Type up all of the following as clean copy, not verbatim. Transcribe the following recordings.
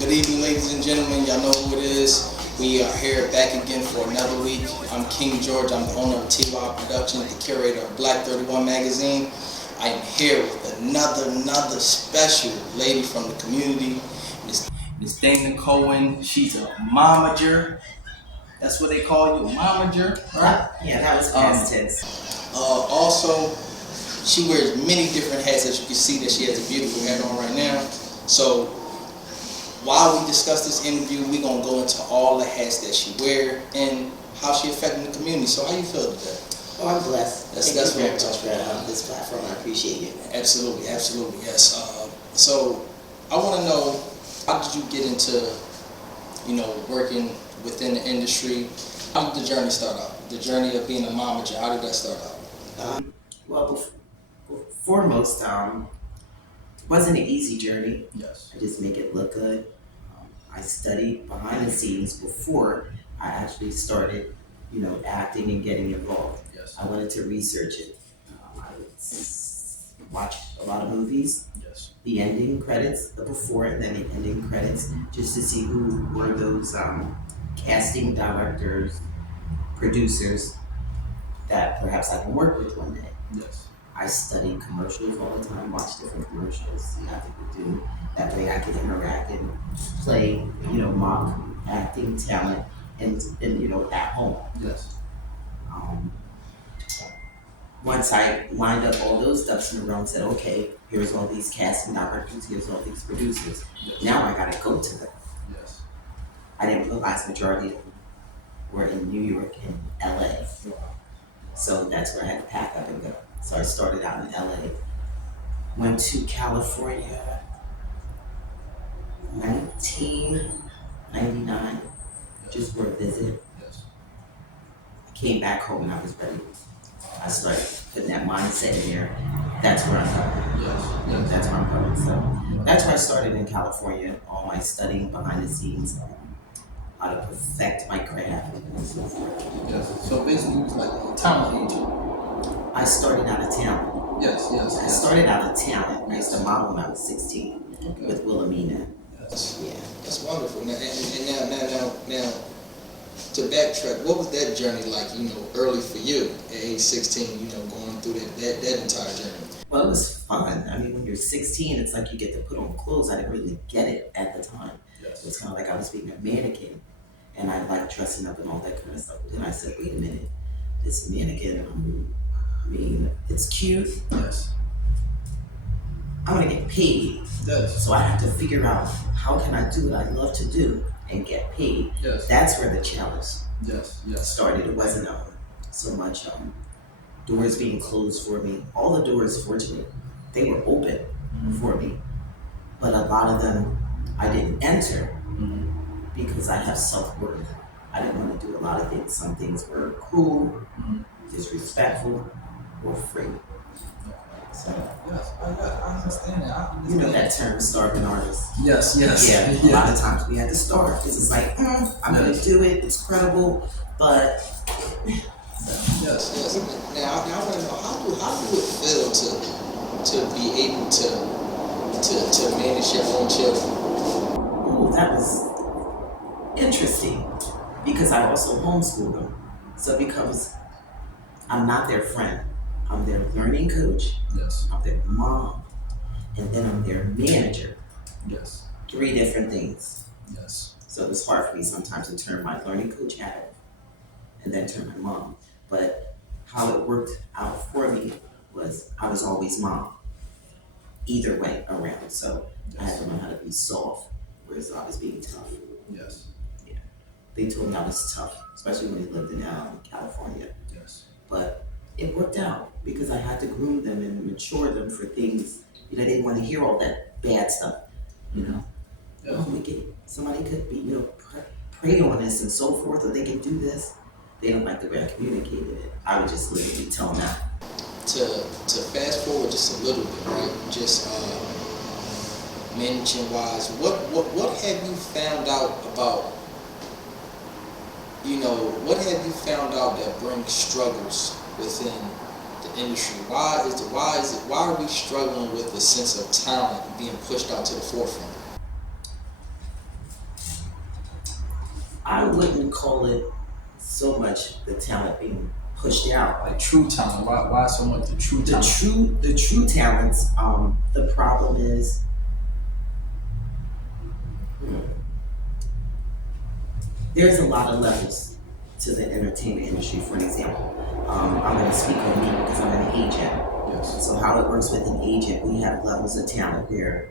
Good evening, ladies and gentlemen. Y'all know who it is. We are here back again for another week. I'm King George. I'm the owner of T.Y.I Productions, the curator of BLK31 magazine. I am here with another special lady from the community, Miss Dana Cowan. She's a momager. That's what they call you, a momager, right? Yeah, that was past tense. Also, she wears many different hats, as you can see that she has a beautiful hat on right now. So while we discuss this interview, we're going to go into all the hats that she wears and how she affecting the community. So how you feel today? Oh, I'm blessed. That's Thank you what very I'm much talking for about. this platform. I appreciate you. Absolutely, yes. So I want to know, how did you get into, working within the industry? How did the journey start out? The journey of being a momager, how did that start out? Well, foremost, it wasn't an easy journey. Yes. I just make it look good. I studied behind the scenes before I actually started, acting and getting involved. Yes. I wanted to research it. I would watch a lot of movies. Yes. The ending credits, the before and then the ending credits, just to see who were those casting directors, producers that perhaps I can work with one day. Yes. I study commercials all the time, watch different commercials, see how people do. That way I can interact and play, mock acting talent and at home. Yes. Once I lined up all those ducks in a row and said, okay, here's all these casting directors, here's all these producers. Yes. Now I gotta go to them. Yes. I didn't realize majority of them were in New York and L.A. Wow. So that's where I had to pack up and go. So I started out in L.A. Went to California, 1999, just for a visit. Yes. I came back home and I was ready. I started putting that mindset in there. That's where I'm going. Yes. That's where I'm going. So that's where I started in California. All my studying behind the scenes, how to perfect my craft and so forth. Yes. So basically, it was like a talent agent. I started out of talent. Yes. I started out of talent. I used to model when I was 16 with Wilhelmina. Yes. Yeah. That's wonderful. Now, now, to backtrack, what was that journey like? Early for you at age 16. Going through that entire journey. Well, it was fun. I mean, when you're 16, it's like you get to put on clothes. I didn't really get it at the time. Yes. It was kind of like I was being a mannequin, and I liked dressing up and all that kind of stuff. Then I said, wait a minute, this mannequin, it's cute. Yes. I want to get paid. Yes. So I have to figure out how can I do what I love to do and get paid. Yes. That's where the challenge Yes. started. It wasn't so much doors being closed for me. All the doors, fortunately, they were open for me. But a lot of them I didn't enter because I have self-worth. I didn't want to do a lot of things. Some things were cruel, disrespectful, or free. So, Yes, I understand that. you know that term, starving artist. Yes. Yeah, a lot of times we had to starve because it's like, I'm going to do it, it's credible, but... Yes. Now I want to know, how do it feel to be able to manage your own children? Oh, that was interesting because I also homeschool them. So it becomes, I'm not their friend. I'm their learning coach. Yes. I'm their mom. And then I'm their manager. Yes. 3 different things. Yes. So it was hard for me sometimes to turn my learning coach hat and then turn my mom. But how it worked out for me was I was always mom. Either way around. So I had to learn how to be soft, whereas I was being tough. Yes. Yeah. They told me I was tough, especially when they lived in California. Yes. But it worked out because I had to groom them and mature them for things. They didn't want to hear all that bad stuff. Yes. Somebody could be, prey on us and so forth, or they can do this. They don't like the way I communicated it. I would just literally tell them that. To fast forward just a little bit, right? Just managing wise, what have you found out about? What have you found out that brings struggles within the industry? Why are we struggling with the sense of talent being pushed out to the forefront? I wouldn't call it so much the talent being pushed out. Like true talent. Why so much the true talent? The true talents. The problem is, there's a lot of levels to the entertainment industry. For an example, I'm going to speak on me because I'm an agent. Yes. So how it works with an agent, we have levels of talent where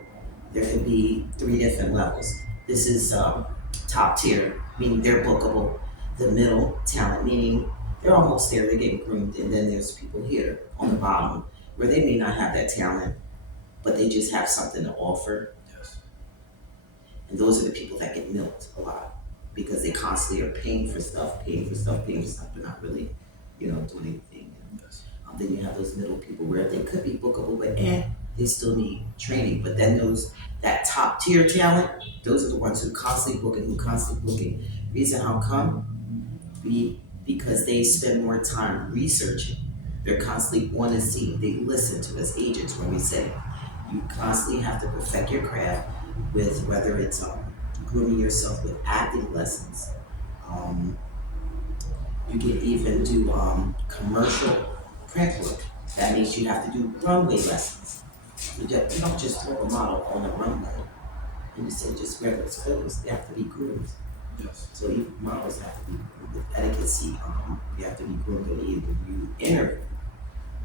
there could be 3 different levels. This is top tier, meaning they're bookable. The middle talent, meaning they're almost there, they're getting groomed. And then there's people here on the bottom where they may not have that talent, but they just have something to offer. Yes. And those are the people that get milked a lot because they constantly are paying for stuff, but not really, doing anything. Yes. Then you have those middle people where they could be bookable, but they still need training. But then that top tier talent, those are the ones who constantly booking. Reason how come? Because they spend more time researching. They're constantly on the scene. They listen to us agents when we say you constantly have to perfect your craft with whether it's grooming yourself with acting lessons. You can even do commercial prep work. That means you have to do runway lessons. You don't just throw a model on a runway and you say just wear those clothes. They have to be groomed. Yes. So even models have to be groomed with etiquette. You have to be groomed when you interview.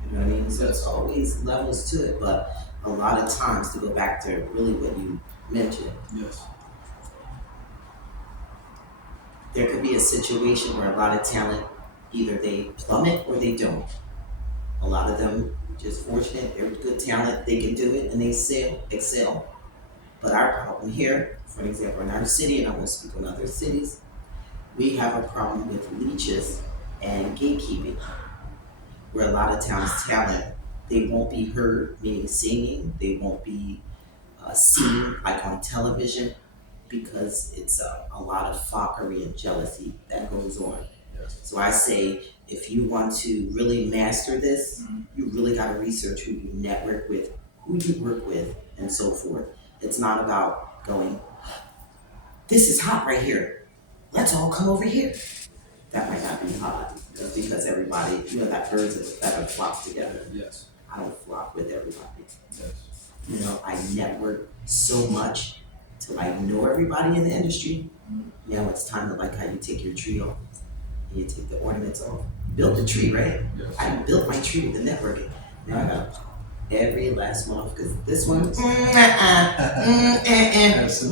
You know what I mean? So it's always levels to it, but a lot of times, to go back to really what you mentioned, Yes. there could be a situation where a lot of talent, either they plummet or they don't. A lot of them just fortunate, they're good talent, they can do it and they excel. But our problem here, for example, in our city, and I won't speak on other cities, we have a problem with leeches and gatekeeping, where a lot of times talent, they won't be heard, meaning singing, they won't be seen like on television, because it's a lot of foppery and jealousy that goes on. Yes. So I say, if you want to really master this, you really got to research who you network with, who you work with, and so forth. It's not about going, this is hot right here, let's all come over here. That might not be hot, just because everybody, that birds of a feather flock together. Yes. I don't flock with everybody. Yes. I network so much till I know everybody in the industry. Now it's time to, like how you take your tree off and you take the ornaments off. Build the tree, right? Yes. I built my tree with the networking. Now I gotta pop every last one off because this one, I'm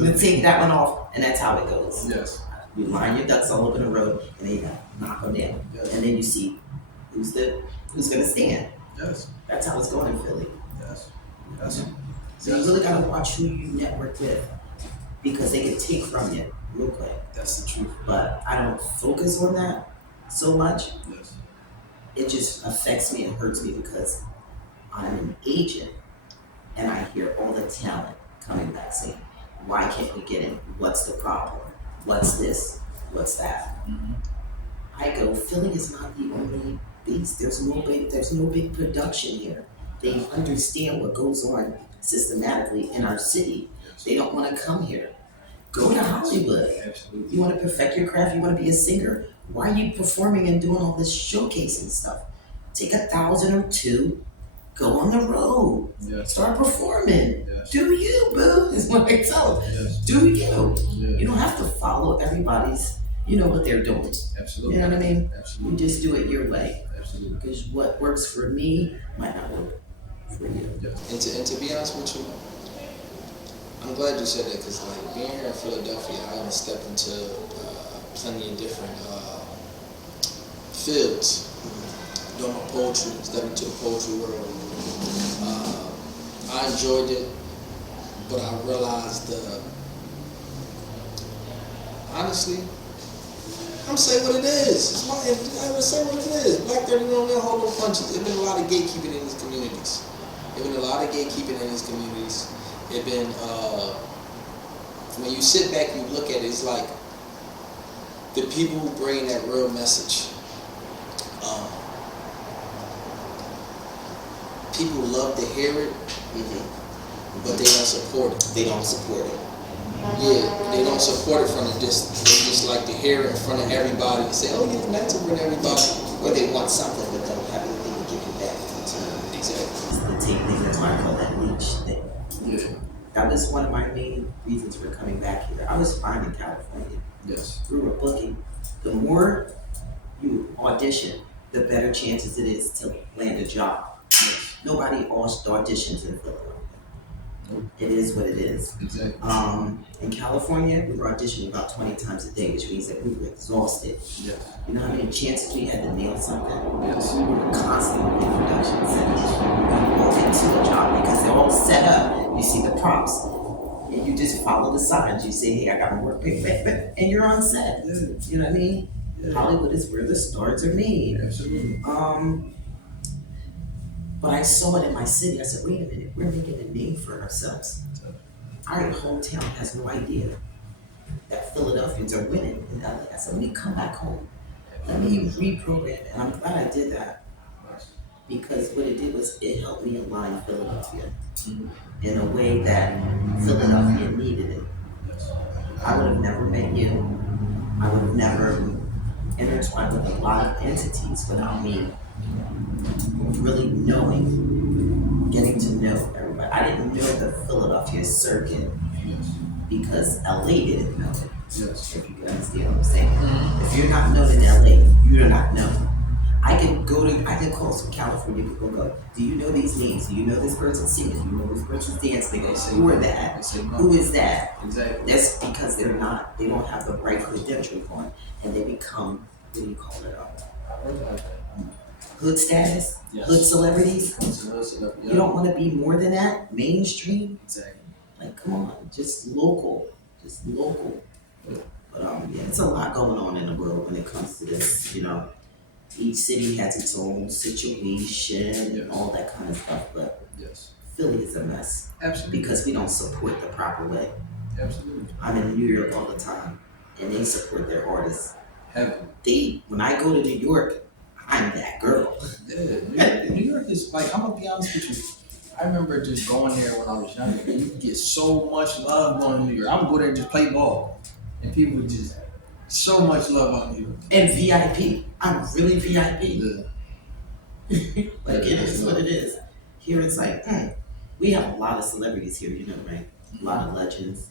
gonna take that one off, and that's how it goes. Yes. You line your ducks all over the road, and then you gotta knock them down, Yes. and then you see who's gonna stand. Yes. That's how it's going in Philly. Yes. Yes. So you really gotta watch who you network with, because they can take from you real quick. That's the truth. But I don't focus on that so much. Yes. It just affects me and hurts me because I'm an agent and I hear all the talent coming back saying, why can't we get in? What's the problem? What's this? What's that? I go, Philly is not the only beast. There's no big production here. They understand what goes on systematically in our city. They don't want to come here. Go to Hollywood. Absolutely. You want to perfect your craft, you want to be a singer. Why are you performing and doing all this showcasing stuff? Take 1,000 or 2, go on the road, Yes. start performing. Yes. Do you, boo, is what I tell them. Yes. Do you. Yes. You don't have to follow everybody's, what they're doing. Absolutely. You know what I mean? You Absolutely. just do it your way. Absolutely. Because what works for me might not work for you. Yes. And to be honest with you, I'm glad you said that, because being here in Philadelphia, I have stepped into plenty of different fields. Doing my poetry, stepping into the poetry world. I enjoyed it, but I realized honestly, I'm saying what it is. I would say what it is. BLK31 don't hold no punches. There's been a lot of gatekeeping in these communities. It been when you sit back and you look at it, it's like the people who bring that real message. People love to hear it, but they don't support it. They don't support it. Yeah, they don't support it from the distance. They just like to hear it in front of everybody and say, oh, you're mentoring everybody. Or they want something, but don't have anything to give you back in return. Exactly. It's the take thing, that's why I call that leech thing. Yeah. That was one of my main reasons for coming back here. I was fine in California. Yes. We were booking. The more you audition, the better chances it is to land a job. Yes. Nobody auditions in Philadelphia. Nope. It is what it is. Exactly. In California, we were auditioning about 20 times a day, which means that we were exhausted. Yes. You know how many chances we had to nail something? Yes. We were constantly in production centers. You walk into a job because they're all set up. You see the props. And you just follow the signs. You say, hey, I gotta work, and you're on set. Yeah. You know what I mean? Yeah. Hollywood is where the stars are made. Absolutely. But I saw it in my city. I said, wait a minute, we're making a name for ourselves. Our hometown has no idea that Philadelphians are winning in LA. I said, let me come back home. Let me reprogram it. And I'm glad I did that because what it did was it helped me align Philadelphia in a way that Philadelphia needed it. I would have never met you. I would have never intertwined with a lot of entities without me really knowing, getting to know everybody. I didn't know the Philadelphia circuit Yes. because LA didn't know it. Yes. If you can understand what I'm saying. If you're not known in LA, you do not know. I can call some California people and go, do you know these names? Do you know this person's singing? Do you know this person's dancing? They go, who are that? They say no. Who is that? Exactly. That's because they don't have the right credentials on, and they become, what do you call it? I heard about that. Hood status? Yes. Hood celebrities? Yeah. You don't want to be more than that? Mainstream? Exactly. Like, come on, just local. Just local. Yeah. But yeah, it's a lot going on in the world when it comes to this, you know. Each city has its own situation and all that kind of stuff, but Yes. Philly is a mess. Absolutely. Because we don't support the proper way. Absolutely. I'm in New York all the time, and they support their artists. Heavy. When I go to New York, I'm that girl. Yeah. New York is like, I'm gonna be honest with you. I remember just going there when I was younger. You could get so much love going to New York. I would go there and just play ball, and people would just so much love on New York. And VIP. I'm really VIP. Yeah. Like, it is what it is. Here it's like, we have a lot of celebrities here, you know, right? A lot of legends,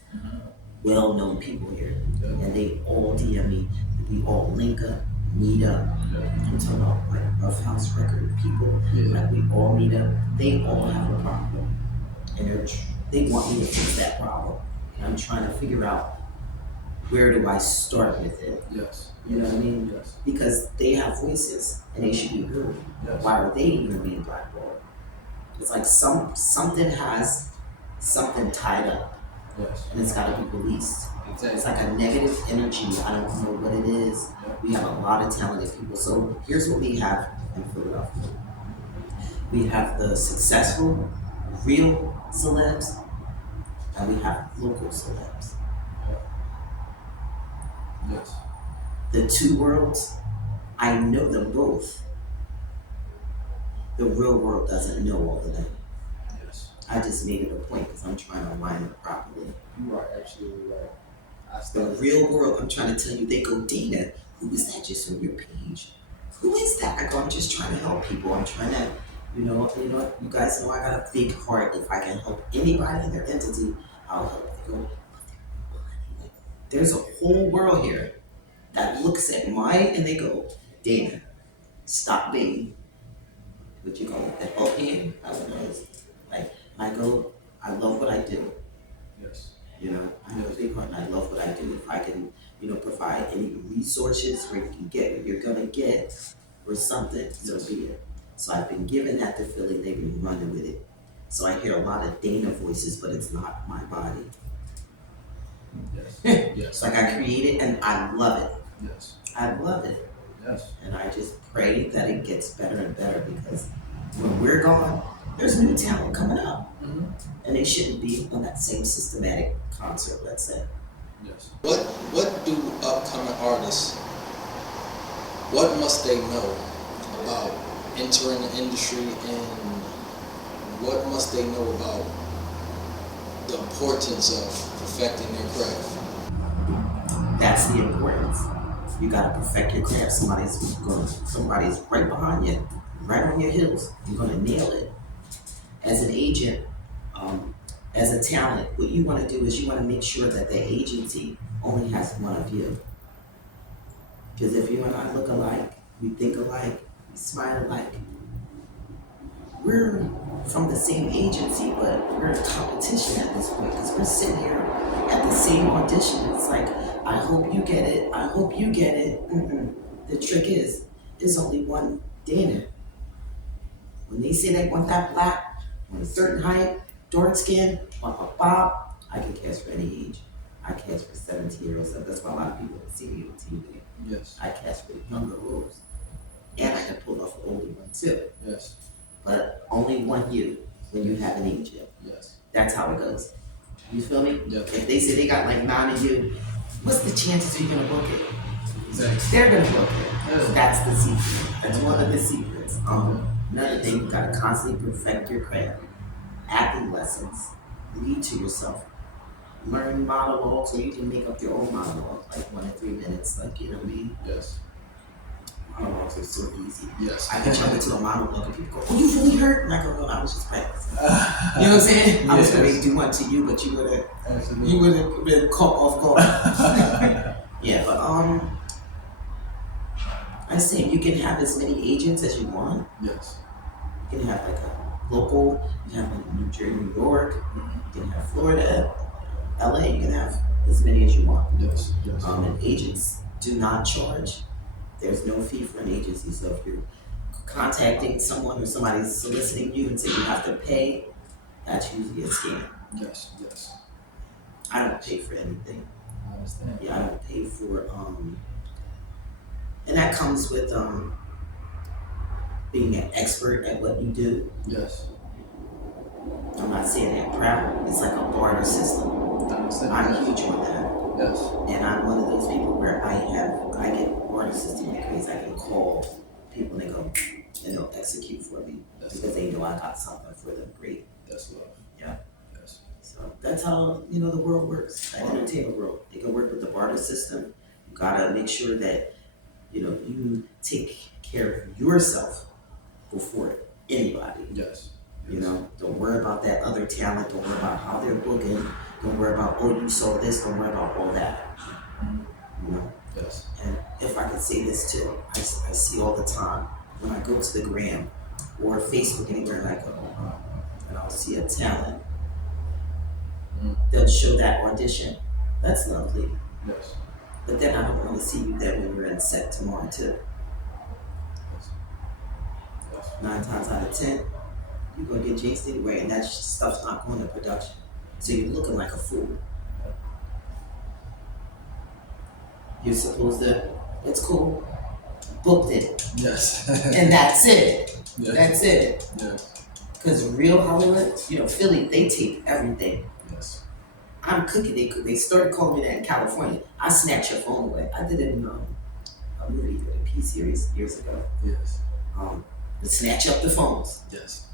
well-known people here. Yeah. And they all DM me. We all link up, meet up. Yeah. I'm talking about like Rough House record people. Yeah. Like, we all meet up. They all have a problem. And they want me to fix that problem. And I'm trying to figure out, where do I start with it? Yes. You know what I mean? Yes. Because they have voices and they should be heard. Yes. Why are they even being blackballed? It's like something has something tied up, Yes. and it's got to be released. Exactly. It's like a negative energy. I don't know what it is. Yeah. We have a lot of talented people. So here's what we have in Philadelphia. We have the successful, real celebs, and we have local celebs. Yes. The two worlds, I know them both. The real world doesn't know all of them. Yes. I just made it a point because I'm trying to align it properly. You are absolutely right. The real world, I'm trying to tell you, they go, Dana, who is that just on your page? Who is that? I go, I'm just trying to help people. I'm trying to, you guys know I got a big heart. If I can help anybody in their entity, I'll help. They go, there's a whole world here that looks at mine and they go, Dana, stop being what you call it, the help hand. I don't know. Like, I go, I love what I do. Yes. You know, I have a big heart and I love what I do. If I can, provide any resources where you can get what you're gonna get or something, so be it. So I've been giving that to Philly, they've been running with it. So I hear a lot of Dana voices, but it's not my body. Yes. Yes. It's like I created and I love it. Yes. I love it. Yes. And I just pray that it gets better and better because when we're gone, there's new talent coming up. Mm-hmm. And they shouldn't be on that same systematic concert, let's say. Yes. What do upcoming artists, what must they know about entering the industry, and what must they know about the importance of perfecting their craft? That's the importance. You gotta perfect your craft. Somebody's right behind you, right on your heels. You're gonna nail it. As an agent, um, as a talent, what you want to do is you want to make sure that the agency only has one of you. Because if you and I look alike, we think alike, we smile alike, we're from the same agency, but we're in competition at this point because we're sitting here at the same audition. It's like, I hope you get it. I hope you get it. Mm-mm. The trick is, there's only one Dana. When they say they want that black, on a certain height, dark skin, blah, blah, blah, I can cast for any age. I cast for 17-year-olds. That's why a lot of people see me on TV. Yes. I cast for younger roles. And I can pull off the older one too. Yes. But only one you when you have an agent. Yes. That's how it goes. You feel me? Yeah. If they say they got like 9 of you, what's the chances you're gonna book it? Exactly. They're gonna book it. Yeah. That's the secret. That's one of the secrets. Another thing, you gotta constantly perfect your craft. Acting lessons. Read to yourself. Learn monologues, or you can make up your own monologue, like 1 to 3 minutes, like, you know what I mean? Yes. Monologues are so easy. Yes. I can jump into a monologue and people go, "Oh, you really hurt?" And I go, "No, I was just practicing." You know what I'm saying? I was going to do one to you, but you would have been caught off guard. Yeah, but I say you can have as many agents as you want. Yes. You can have like a local, you can have like New Jersey, New York, you can have Florida, LA, you can have as many as you want. Yes. Yes. And agents do not charge. There's no fee for an agency, so if you're contacting someone or somebody's soliciting you and say you have to pay, that's usually a scam. Yes. Yes. I don't pay for anything. I understand. Yeah, I don't pay for and that comes with being an expert at what you do. Yes. I'm not saying that proud. It's like a barter system. I'm huge on that. Yes. And I'm one of those people where I get barter system because I can call people and they go and they'll execute for me because they know I got something for them great. That's love. Yeah. Yes. So that's how the world works. The entertainment world. They can work with the barter system. You gotta make sure that you take care of yourself before anybody. Yes. Don't worry about that other talent. Don't worry about how they're booking. Don't worry about, oh, you saw this. Don't worry about all that. Yes. And if I could say this too, I see all the time when I go to the gram or Facebook, anywhere and I go, and I'll see a talent. They'll show that audition. That's lovely. Yes. But then I don't want to see you there when you're in set tomorrow too. Yes. Yes. 9 times out of 10, you're gonna get jinxed anyway, and that stuff's not going to production. So you're looking like a fool. You're supposed to, it's cool, booked it. Yes. And that's it. Yes. That's it. Yes. Because real Hollywood, Philly, they tape everything. Yes. I'm cooking. They started calling me that in California. I snatch your phone away. I did it in a movie, a P series years ago. Yes. To snatch up the phones. Yes.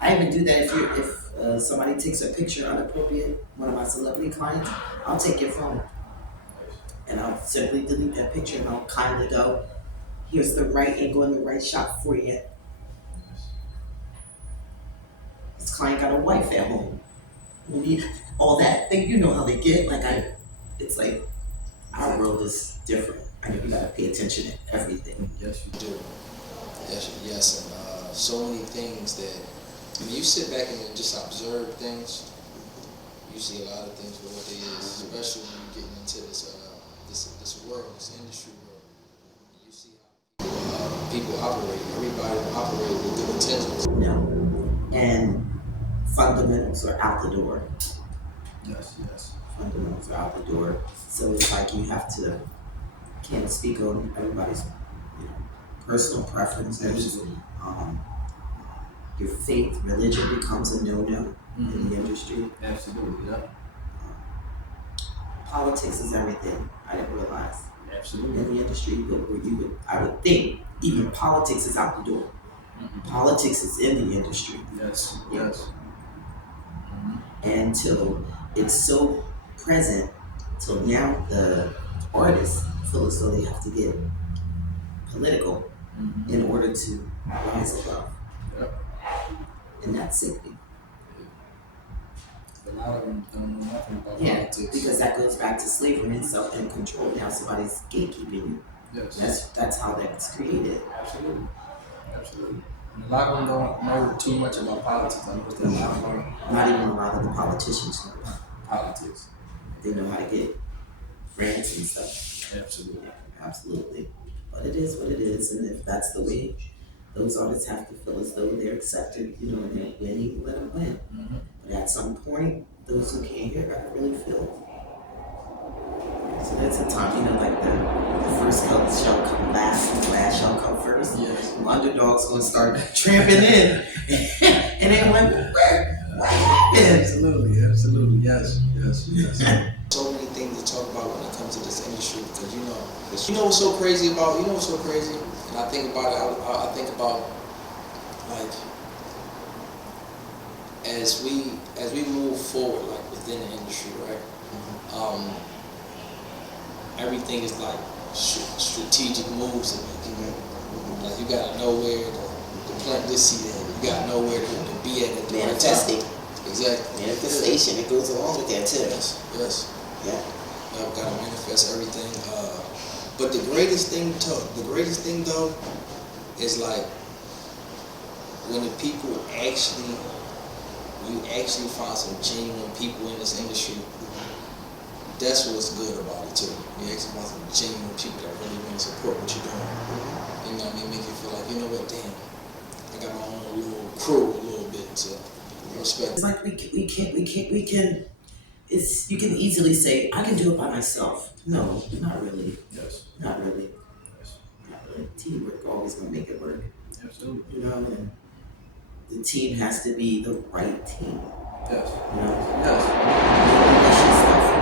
I even do that if somebody takes a picture inappropriate, one of my celebrity clients, I'll take your phone. And I'll simply delete that picture and I'll kindly go, here's the right angle and the right shot for you. This client got a wife at home. All that thing, you know how they get. It's like our world is different. You gotta pay attention to everything. Yes, you do. Yes, and so many things that when you sit back and just observe things, you see a lot of things for what they is, especially when you're getting into this world, this industry world. You see how people operate. Everybody operate with good intentions. And fundamentals are out the door. Yes, yes. Fundamentals are out the door. So it's like you have to, can't speak on everybody's personal preferences. Your faith, religion becomes a no-no in the industry. Absolutely, yeah. Politics is everything. I didn't realize. Absolutely. In the industry, but I would think even politics is out the door. Politics is in the industry. Yes, yes. Until it's so present So now the artists feel as though they have to get political in order to rise above. Yep. And that's sickening. A lot of them don't know nothing about Yeah, politics. because that goes back to slavery and self and control. Now somebody's gatekeeping you. Yes. That's how that's created. Absolutely. Absolutely. And a lot of them don't know too much about politics. I noticed that a lot of them Not even a lot of the politicians know about politics. it. They know how to get grants and stuff. Absolutely. Absolutely. But it is what it is, and if that's the way those artists have to feel as though they're accepted, you know, and they're winning, let them win. But at some point, those who can't hear gotta really feel. So that's a time, you know, like the first shall come last, and the last shall come first. Yes. The underdog's gonna start tramping in, and they're like, what happened? Absolutely. Absolutely. Yes. Yes. Yes. So many things to talk about when it comes to this industry because you know what's so crazy about and I think about it. I think about like as we move forward like within the industry, right? Everything is like strategic moves to make. Like you gotta know where to plant this seed at. You gotta know where to be at the right time. Exactly. Manifestation, it goes along with that too. Yes. Yeah. I've got to manifest everything. But the greatest thing though is like when you actually find some genuine people in this industry. That's what's good about it too. You actually find some genuine people that really want to support what you're doing. You know what I mean? Make you feel like, you know what, damn, I got my own little crew a little bit, so respect. It's like we can. It's you can easily say I can do it by myself. No, not really. Yes. Not really. Yes. Not really. Teamwork always gonna make it work. Absolutely. You know, and the team has to be the right team. Yes. You know, Yes.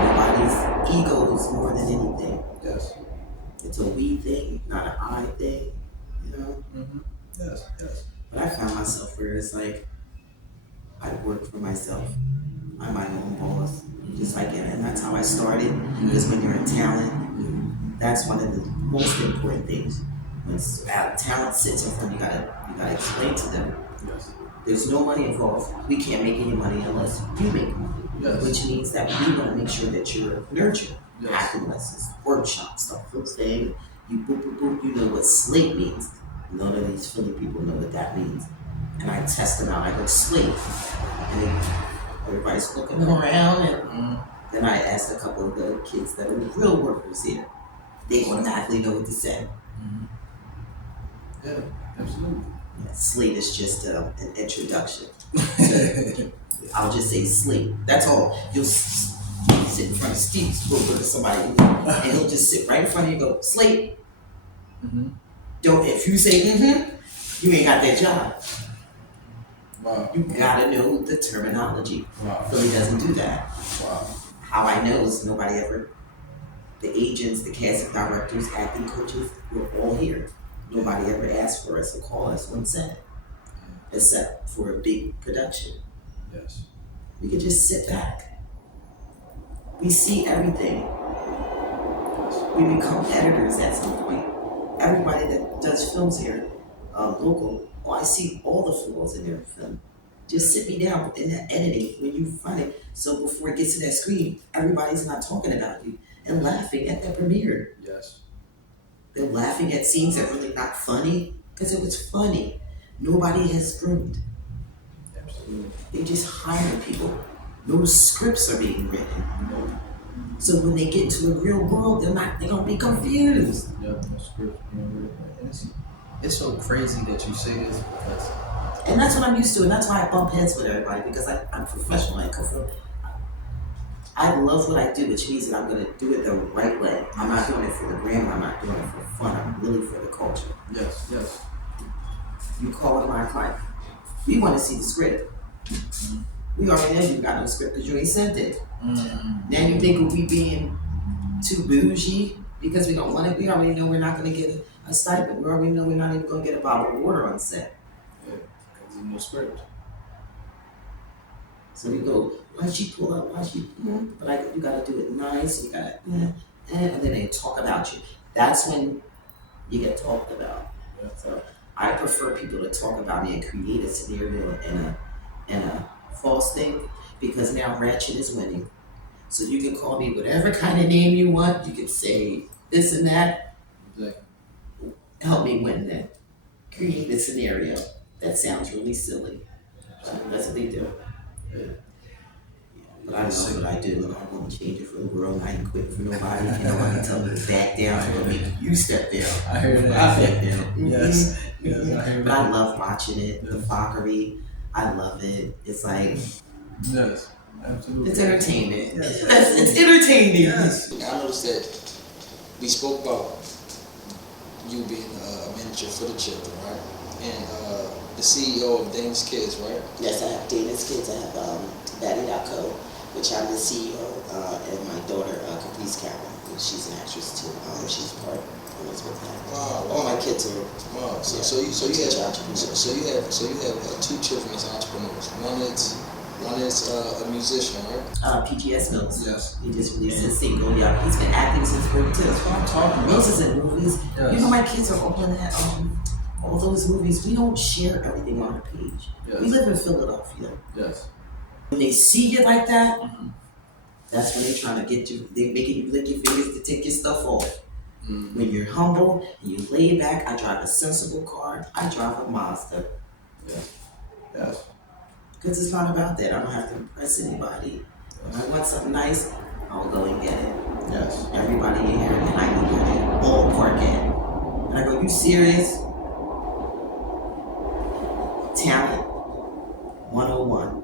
nobody's ego is more than anything. Yes. It's a we thing, not an I thing. You know. Yes. Yes. But I found myself where it's like I work for myself. I'm my own boss, just like it, and that's how I started. Because when you're in talent, that's one of the most important things. When talent sits in front, you gotta explain to them. Yes. There's no money involved. We can't make any money unless you make money. Yes. Which means that we want to make sure that you're nurtured. Yes. Acting lessons, workshops, the whole thing. You boop boop boop. You know what slate means. None of these Philly people know what that means. And I test them out. I go slate, and everybody's looking around, and then I asked a couple of the kids that are real workers here. They automatically know what to say. Yeah. Absolutely. Yeah, slate is just an introduction. I'll just say slate. That's all. You'll sit in front of Steve Spooker or somebody, and he'll just sit right in front of you and go, slate. Don't, if you say you ain't got that job. Wow. You gotta know the terminology. Wow. Philly doesn't do that. Wow. How I know is nobody ever, the agents, the casting directors, acting coaches, we're all here. Nobody ever asked for us or called us one cent, except for a big production. Yes. We could just sit back. We see everything. We become editors at some point. Everybody that does films here, local, I see all the flaws in their film. Just sit me down in that editing when you find it. So before it gets to that screen, everybody's not talking about you and laughing at that premiere. Yes. They're laughing at scenes that are really not funny because it was funny. Nobody has groomed. Absolutely. They just hire people. No scripts are being written. So when they get into the real world, they're gonna be confused. Yeah. No script. It's so crazy that you say this because. And that's what I'm used to, and that's why I bump heads with everybody, because I'm professional. I love what I do, which means that I'm gonna do it the right way. I'm not doing it for the gram, I'm not doing it for fun, I'm really for the culture. Yes. Yes. You call it my client. We want to see the script. We already know you got no script because you ain't sent it. Now you think we being too bougie because we don't want it? We already know we're not gonna get a stipend. We already know we're not even gonna get a bottle of water on set. Yeah. Because there's no script. So we go Why'd she pull up? Why'd she? But you gotta do it nice. You gotta, and then they talk about you. That's when you get talked about. So I prefer people to talk about me and create a scenario and a false thing because now Ratchet is winning. So you can call me whatever kind of name you want. You can say this and that. Exactly. Help me win that. Create a scenario that sounds really silly. That's what they do. Yeah. But I know what I do. I won't change it for the world. I ain't quit for nobody. Can't nobody tell me to back down. I'm gonna make you step down. I hear that. I step down. Yes. Yes, I hear But I that. love watching it. The Yes. fockery. I love it. It's like Yes. Absolutely. it's entertainment. Yes. It's entertaining. Yes. I noticed that we spoke about you being a manager for the children, right? And the CEO of Dana's Kids, right? Yes, I have Dana's Kids. I have B.L.A.C.K, which I'm the CEO, and my daughter Caprice Cowan, she's an actress too. She's part of that. Wow. All my kids are. Wow. So you have two children as entrepreneurs. One is a musician, right? PGS Mills. Yes. He just released his single. Yeah, he's been acting since birth too. That's what I'm talking about. Mills is in movies. Yes. You know, my kids are all in that. All those movies. We don't share everything on our page. Yes. We live in Philadelphia. Yes. When they see you like that, Mm-hmm. that's when they're trying to get you. They're making you lick your fingers to take your stuff off. Mm-hmm. When you're humble and you lay back, I drive a sensible car. I drive a Mazda. Yes. Yes. Because it's not about that. I don't have to impress anybody. If I want something nice, I'll go and get it. Yes. Everybody in here, and I can get it. Ballpark it. And I go, you serious? Talent 101.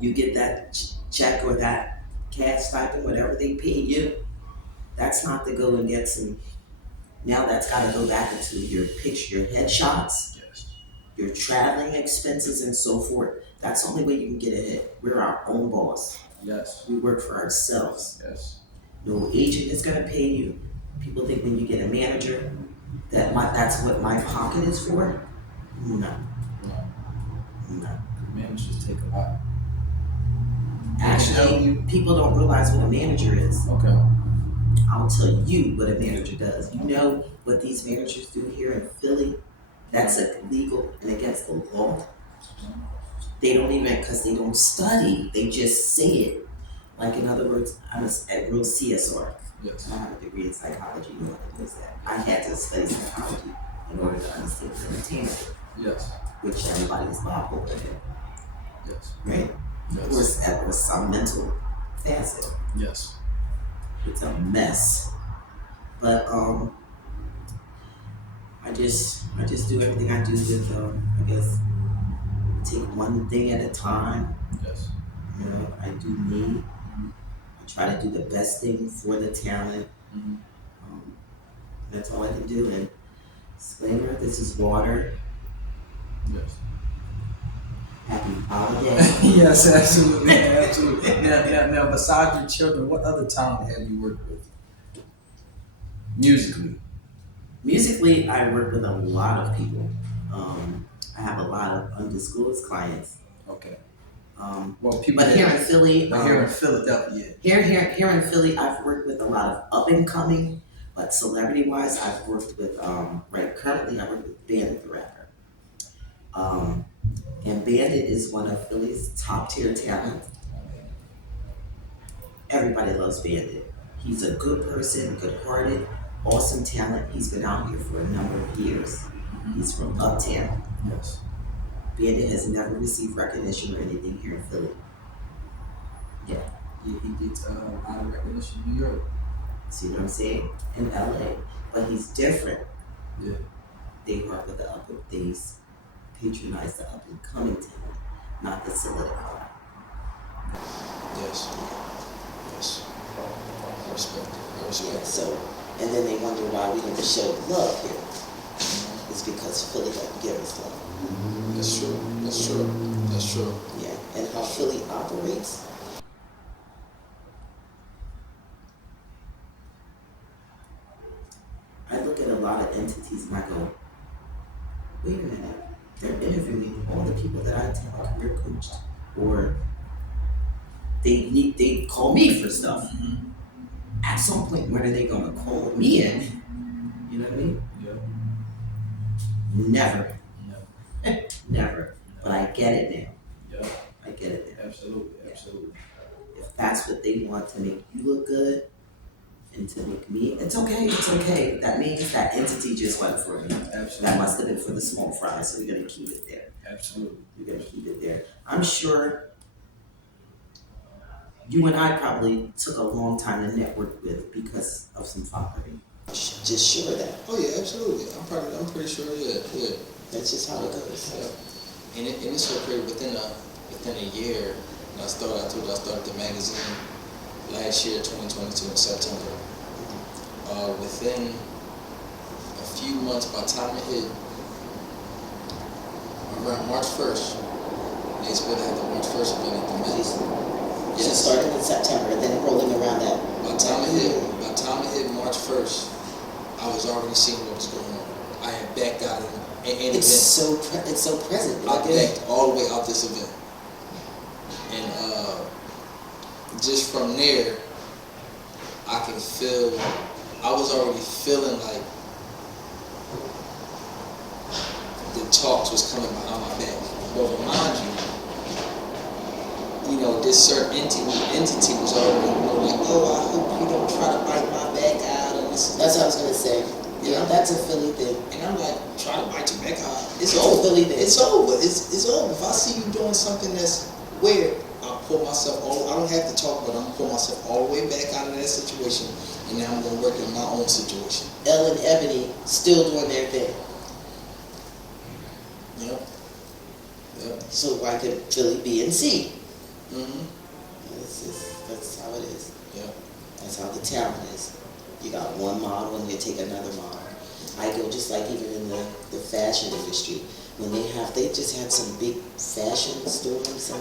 You get that check or that cash stipend, whatever they pay you, that's not to go and get some. Now that's got to go back into your picture, your headshots, Yes. your traveling expenses, and so forth. That's the only way you can get ahead. We're our own boss. Yes. We work for ourselves. Yes. No agent is going to pay you. People think when you get a manager that's what my pocket is for. No. Managers take a lot. Actually, people don't realize what a manager is. Okay. I'll tell you what a manager does. You know what these managers do here in Philly? That's illegal and against the law. They don't even, because they don't study, they just say it. Like, in other words, I'm a real CSR. Yes. I have a degree in psychology. You know what it is that? I had to study psychology in order to understand entertainment, Yes. which everybody's bipolar in, Yes. right? Of course, that was some mental facet. Yes. It's a mess. But I just do everything I do with I guess take one thing at a time. Yes. You know, I do me. I try to do the best thing for the talent. Mm-hmm. That's all I can do. And disclaimer: this is water. Yes. Happy holiday. Yes, absolutely, absolutely. Now, besides your children, what other talent have you worked with? Musically. Musically, I work with a lot of people. I have a lot of undisclosed clients. Okay. Well, people. But here in Philly, here in Philadelphia. Here in Philly, I've worked with a lot of up and coming, but celebrity wise, I've worked with currently I work with Bandit the rapper. And Bandit is one of Philly's top tier talent. Everybody loves Bandit. He's a good person, good hearted, awesome talent. He's been out here for a number of years. He's from Uptown. Yes. Bandit has never received recognition or anything here in Philly. Yeah. He gets a lot of recognition in New York. See what I'm saying? In LA. But he's different. Yeah. They work with the patronize the up and coming talent, not the solidified. Yes. Yes. I respect it. I respect Yeah, it. so, and then they wonder why we didn't show love here. It's because Philly doesn't give us love. That's true. That's true. That's true. Yeah, and how Philly operates. I look at a lot of entities and I go, wait a minute, they're interviewing all the people that I tell career coached or they call me for stuff. Mm-hmm. At some point, when are they gonna call me in? You know what I mean? Yeah. Never. No. Never. But I get it now. Yeah. I get it now. Absolutely. Yeah. Absolutely. If that's what they want to make you look good and to make me, it's okay. It's okay. That means that entity just went for me. Absolutely. That must have been for the small fry, so we're gonna keep it there. Absolutely. We're gonna keep it there. I'm sure you and I probably took a long time to network with because of some following. Just sure of that. Oh yeah, absolutely. I'm pretty sure. Yeah, yeah. That's just how it goes. Yeah. And it's so crazy. Within a year, and I told you I started the magazine last year, 2022 in September. Within a few months, by the time it hit around March 1st, they supposed to have the March 1st event at the Met. It started in September, then rolling around that. By the time it hit March 1st, I was already seeing what was going on. I had backed out of an It's event. so present. I backed all the way out this event. And just from there, I was already feeling like the talks was coming behind my back. But remind you, this certain entity was already, like, oh, I hope you don't try to bite my back out. And this. That's what I was gonna say. Yeah, that's a Philly thing. And I'm like, try to bite your back out. It's over. Philly thing. It's over. It's over. If I see you doing something that's weird, I'll pull myself all. I don't have to talk, but I'm gonna pull myself all the way back out of that situation, and now I'm gonna work in my own situation. Elle and Ebony still doing their thing. Yep. So why could Philly B and C? Mm-hmm. That's how it is. Yeah. That's how the town is. You got one model and you take another model. I go just like even in the fashion industry. When they just had some big fashion storms,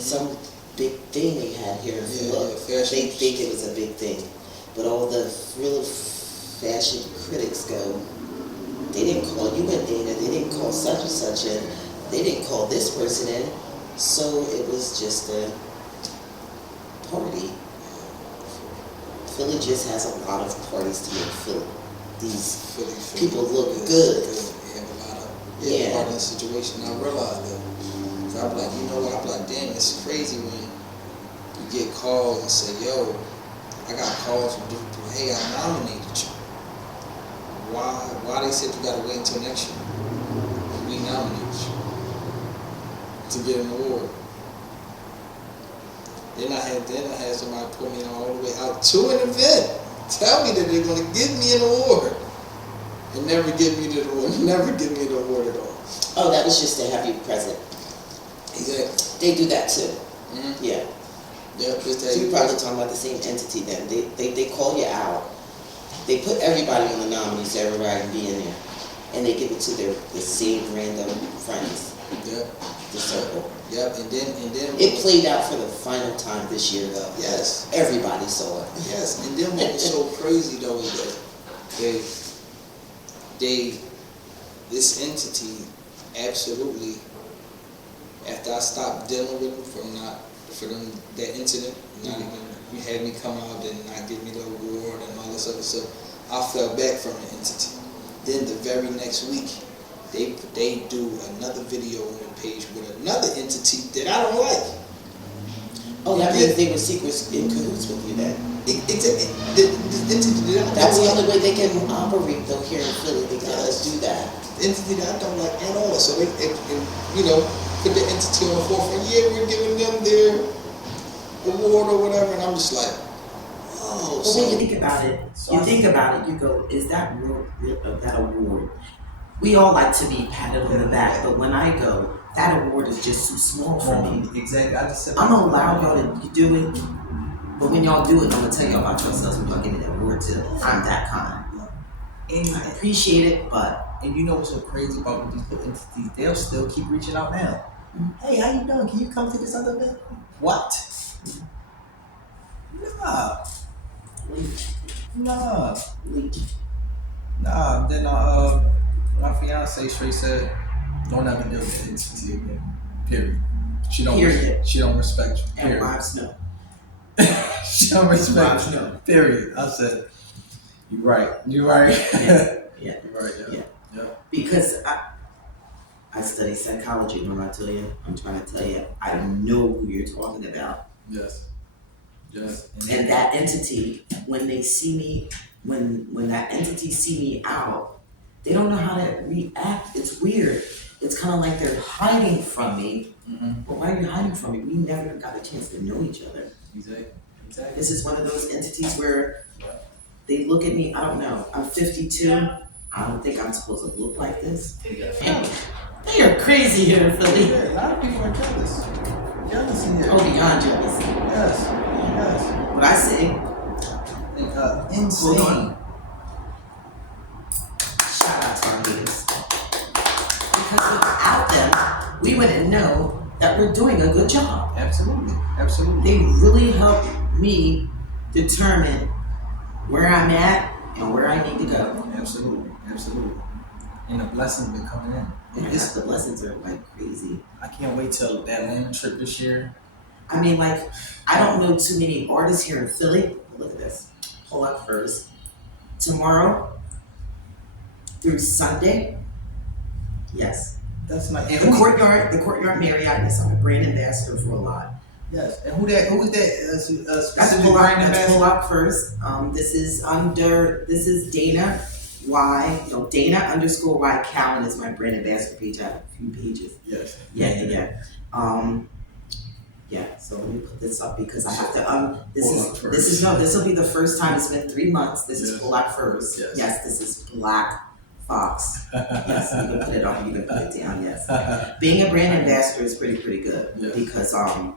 some big thing they had here in Florida. They think it was a big thing. But all the real fashion critics go, they didn't call you in, Dana, they didn't call such and such in, they didn't call this person in. So it was just a party. Philly just has a lot of parties to make Philly. These Philly people look good. They have a lot of part of the situation. I realized that. So I'm like, you know what? I'm like, damn, it's crazy when you get calls and say, yo, I got calls from different people. Hey, I nominated you. Why they said you gotta wait until next year? We nominated you to get an award. Then I had somebody pull me all the way out to an event, tell me that they're gonna give me an award, and never give me the award at all. Oh, that was just to have you present. Exactly. They do that too. Mm-hmm. Yeah. Yeah, just So you're probably talking about the same entity then. They call you out. They put everybody on the nominees so everybody can be in there. And they give it to the same random friends. Yep. The circle. Yep, and then it played out for the final time this year though. Yes. Everybody saw it. Yes, and then what was so crazy though is that this entity absolutely, after I stopped dealing with them that incident, not even, you had me come out and not give me the award and all this other stuff, I fell back from the entity. Then the very next week, they do another video on their page with another entity that I don't like. Oh, that means they were secrets in cahoots with you then. The entity that That's the only way they can operate though here in Philly. They gotta do that. The entity that I don't like at all. So they put the entity on the forefront. Yeah, we're giving them their award or whatever, and I'm just like, oh. But when you think about it, you go, is that real that award? We all like to be patted on the back, but when I go, that award is just too small for me. Exactly. I just said I'm gonna allow y'all to do it, but when y'all do it, I'm gonna tell y'all about yourselves when y'all give me that award too. I'm that kind. And I appreciate it, but you know what's so crazy about these little entities? They'll still keep reaching out now. Hey, how you doing? Can you come to this other event? What? Nah. Then my fiance straight said, don't ever deal with the entity again. Period. She don't. Period. She don't respect you. And Period. wives know. She don't respect Wives you. know. Period. I said, you're right. You're right. Yeah. Yeah. You're right. Yeah. Yeah. Because I study psychology. Remember I tell you? I'm trying to tell you. I know who you're talking about. Yes. Yes. And that entity, when they see me, when that entity see me out, they don't know how to react. It's weird. It's kind of like they're hiding from me. Mm-hmm. But why are you hiding from me? We never got a chance to know each other. Exactly. This is one of those entities where they look at me. I don't know. I'm 52. I don't think I'm supposed to look like this. They are crazy here in Philly. Yeah, a lot of people are jealous. Jealous in here. Oh, beyond jealousy. Yes. Yes. What I say, Insane. hold on. Shout out to our haters. Because without them, we wouldn't know that we're doing a good job. Absolutely. Absolutely. They really help me determine where I'm at and where I need to go. Absolutely. Absolutely. And the blessings been coming in. The blessings are like crazy. I can't wait till that Atlanta trip this year. I mean, like, I don't know too many artists here in Philly. Look at this. Pull up first. Tomorrow through Sunday. Yes. That's like The Courtyard Marriott. Yes, I'm a brand ambassador for a lot. Yes. And who was that? That's Pull-Up first. This is Dana Y. No, Dana _Y Cowan is my brand ambassador page. I have a few pages. Yes. Yeah. Yeah, so let me put this up because I have to this will be the first time. It's been 3 months. This is Pull-Up first. Yes, this is Black Fox. Yes, you can put it up, you can put it down, yes. Being a brand ambassador is pretty good because I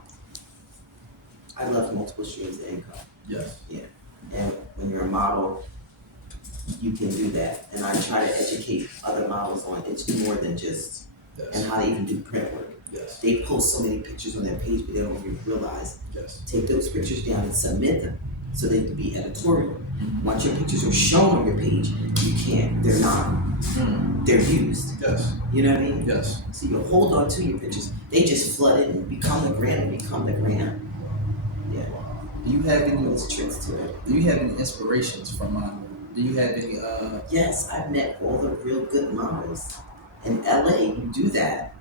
love multiple streams of income. Yes. Yeah. And when you're a model, you can do that. And I try to educate other models on it's more than just and how they even do print work. Yes. They post so many pictures on their page, but they don't even realize. Yes. Take those pictures down and submit them so they can be editorial. Once your pictures are shown on your page, you can't. They're not. They're used. Yes. You know what I mean? Yes. So you hold on to your pictures. They just flood it and become the gram. Yeah. Do you have any There's tricks to it. Do you have any inspirations from modeling? Do you have any Yes, I've met all the real good models. In LA, you do that.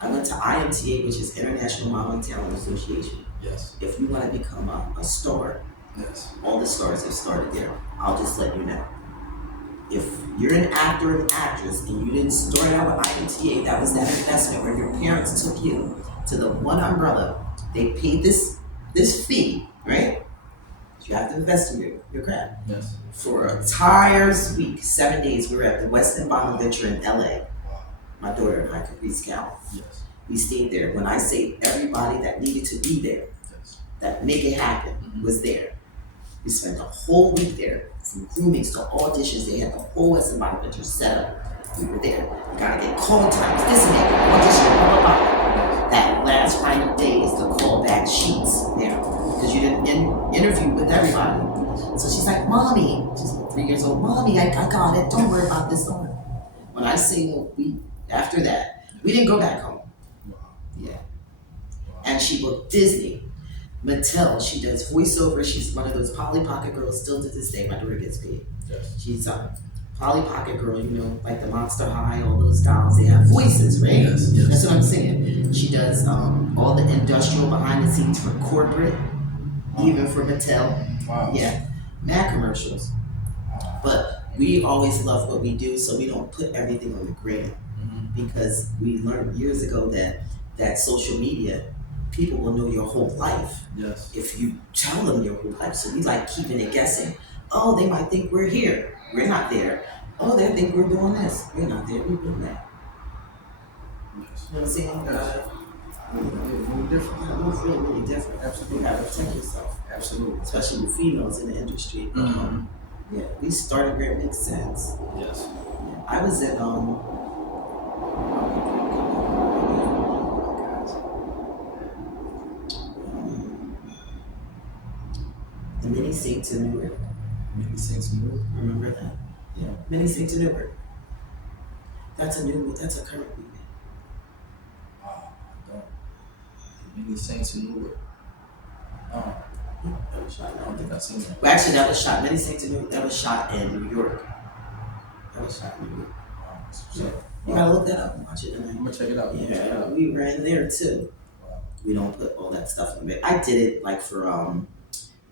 I went to IMTA, which is International Modeling Talent Association. Yes. If you want to become a star, yes. all the stars have started there. I'll just let you know. If you're an actor or an actress and you didn't start out with IMTA, that was that investment where your parents took you to the one umbrella. They paid this fee, right? You have to invest in your craft. Yes. For a entire week, 7 days, we were at the Westin Bonaventure in LA. My daughter and I, Caprice Cowan. Yes. We stayed there. When I say everybody that needed to be there, that make it happen, was there. We spent the whole week there, from groomings to auditions. They had the whole Westin Bonaventure set up. We were there. You gotta get call times, this and that, audition, blah, blah, blah. That last final day is the callback sheets there, because you didn't interview with everybody. So she's like, Mommy, she's 3 years old, Mommy, I got it. Don't worry about this. When I say after that, we didn't go back home. Yeah. And she booked Disney, Mattel. She does voiceover. She's one of those Polly Pocket girls still to this day. My daughter gets paid. Yes. She's a Polly Pocket girl, you know, like the Monster High, all those dolls. They have voices, right? Yes. Yes. That's what I'm saying. She does all the industrial behind the scenes for corporate, even for Mattel. Wow. Yeah. Mad commercials. But we always love what we do, so we don't put everything on the grid. Because we learned years ago that social media, people will know your whole life. Yes. If you tell them your whole life. So we like keeping it guessing. Oh, they might think we're here. We're not there. Oh, they think we're doing this. We're not there. We're doing that. Yes. You know what I'm saying? Yes. Really different. It's really, really different. Absolutely. You gotta protect yourself. Absolutely. Especially with females in the industry. Yeah, we started where it makes sense. Yes. I was at the Mini Sink to Newark. Many things new. Remember that? Yeah. Mini Sink to Newark. That's a current movement. Wow. I don't. Many Saints in Newark. Oh, That was shot. I don't think I've seen that. Well, actually, that was shot. Many Saints in New. That was shot in New York. That was shot in New York. So, You gotta look that up and watch it. I'm gonna check it out. Yeah, we were in there too. Wow. We don't put all that stuff in there. I did it like for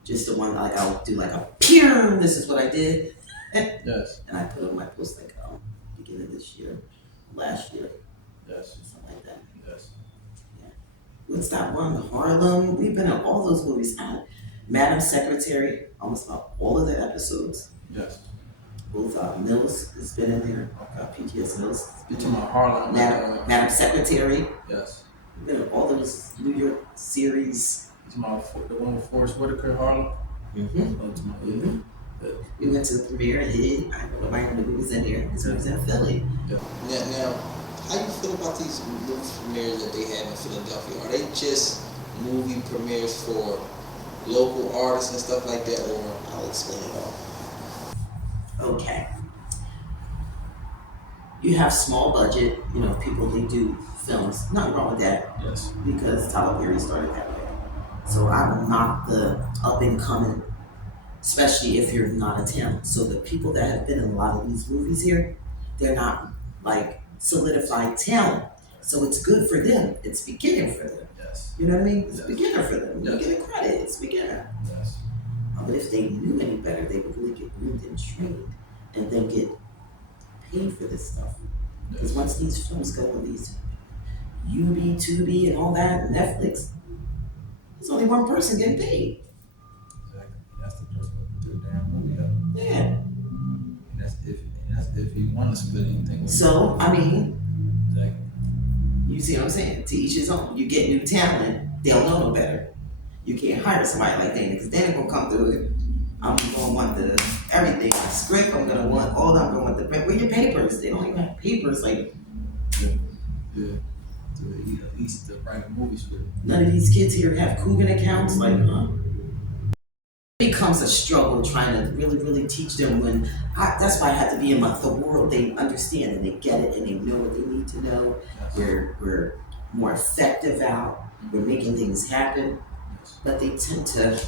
just the one like I'll do like a pew. This is what I did. Yes. And I put on my post like beginning of this year, last year, Yes. something like that. Yes. What's that one? Harlem. We've been in all those movies. Madam Secretary, almost about all of the episodes. Yes. Both Mills has been in there. PTS Mills. You're talking about Harlem. Madam Secretary. Yes. We've been in all those New York series. You're talking about the one with Forrest Whitaker, Harlem. Mm-hmm. We went to the premiere and I don't know why he was in there because he was in Philly. Yeah. Now, how you feel about these movie premieres that they have in Philadelphia? Are they just movie premieres for local artists and stuff like that, or I'll explain it all. Okay. You have small budget, people they do films. Nothing wrong with that. Yes. Because Tyler Perry started that way. So I'm not the up and coming, especially if you're not a talent. So the people that have been in a lot of these movies here, they're not like solidified talent. So it's good for them. It's beginning for them. Yes. You know what I mean? It's Yes. beginner for them. You Yes. get a credit. It's beginner. Yes. But if they knew any better, they would really get groomed and trained and then get paid for this stuff. Because once these films go on these Tubi, and all that, Netflix, there's only one person getting paid. Exactly. That's the person who put the damn movie up. Yeah. And that's if he wanted to split anything. So, I mean, Exactly. you see what I'm saying? To each his own. You get new talent, they'll know no better. You can't hire somebody like Dana, because Dana gonna come through it. I'm gonna want everything, the script, I'm gonna want all that, I'm gonna want where your papers? They don't even have papers, like Yeah. To at least to write a movie script. none of these kids here have Cowan accounts, like, It becomes a struggle trying to really, really teach them that's why I had to be in the world they understand and they get it and they know what they need to know. Yes. We're more effective out, we're making things happen, Yes. but they tend to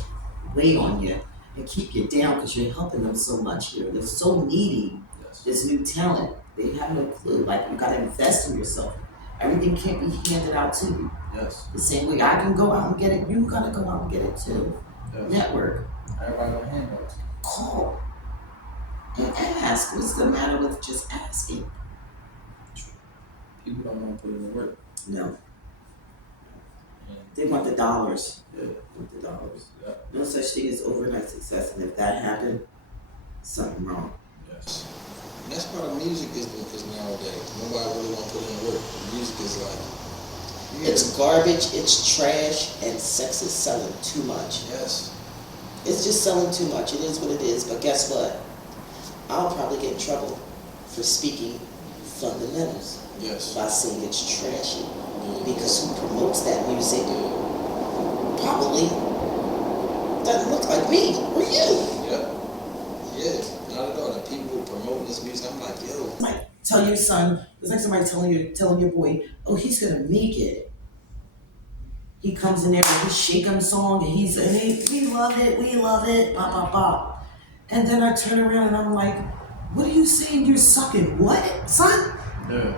weigh on you and keep you down because you're helping them so much here. They're so needy, Yes. this new talent. They have no clue. Like, you gotta invest in yourself. Everything can't be handed out to you. Yes. The same way I can go out and get it, you gotta go out and get it too. Yes. Network. Everybody on handouts. Call and ask. What's the matter with just asking? People don't want to put in the work. No. And They want the dollars. yeah. Want the dollars. Yeah. No such thing as overnight success, and if that happened, something wrong. Yes. and that's why the music is nowadays. Nobody really want to put in the work. The music is like, It's garbage, it's trash, and sex is selling too much. yes. It's just selling too much. It is what it is. But guess what? I'll probably get in trouble for speaking fundamentals Yes. by saying it's trashy. Because who promotes that music probably doesn't look like me or you. Yeah. Yeah. Not at all. The people who promote this music, I'm like, yo. Like, tell your son, it's like somebody telling your boy, oh, he's gonna make it. He comes in there with his Shake 'em song and he's saying, hey, we love it, blah, blah, blah. And then I turn around and I'm like, what are you saying? You're sucking what, son? Yeah.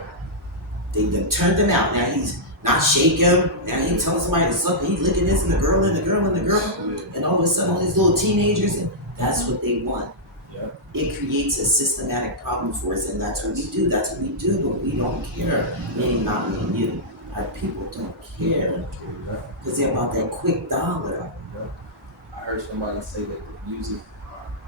They done turned him out. Now he's not shake him. Now he telling somebody to suck. He's licking this and the girl and the girl and the girl. Yeah. And all of a sudden all these little teenagers, and that's what they want. Yeah. It creates a systematic problem for us, and that's what we do. That's what we do, but we don't care. Meaning not me and you. Our people don't care Yeah. because they're about that quick dollar. Yeah. I heard somebody say that the music,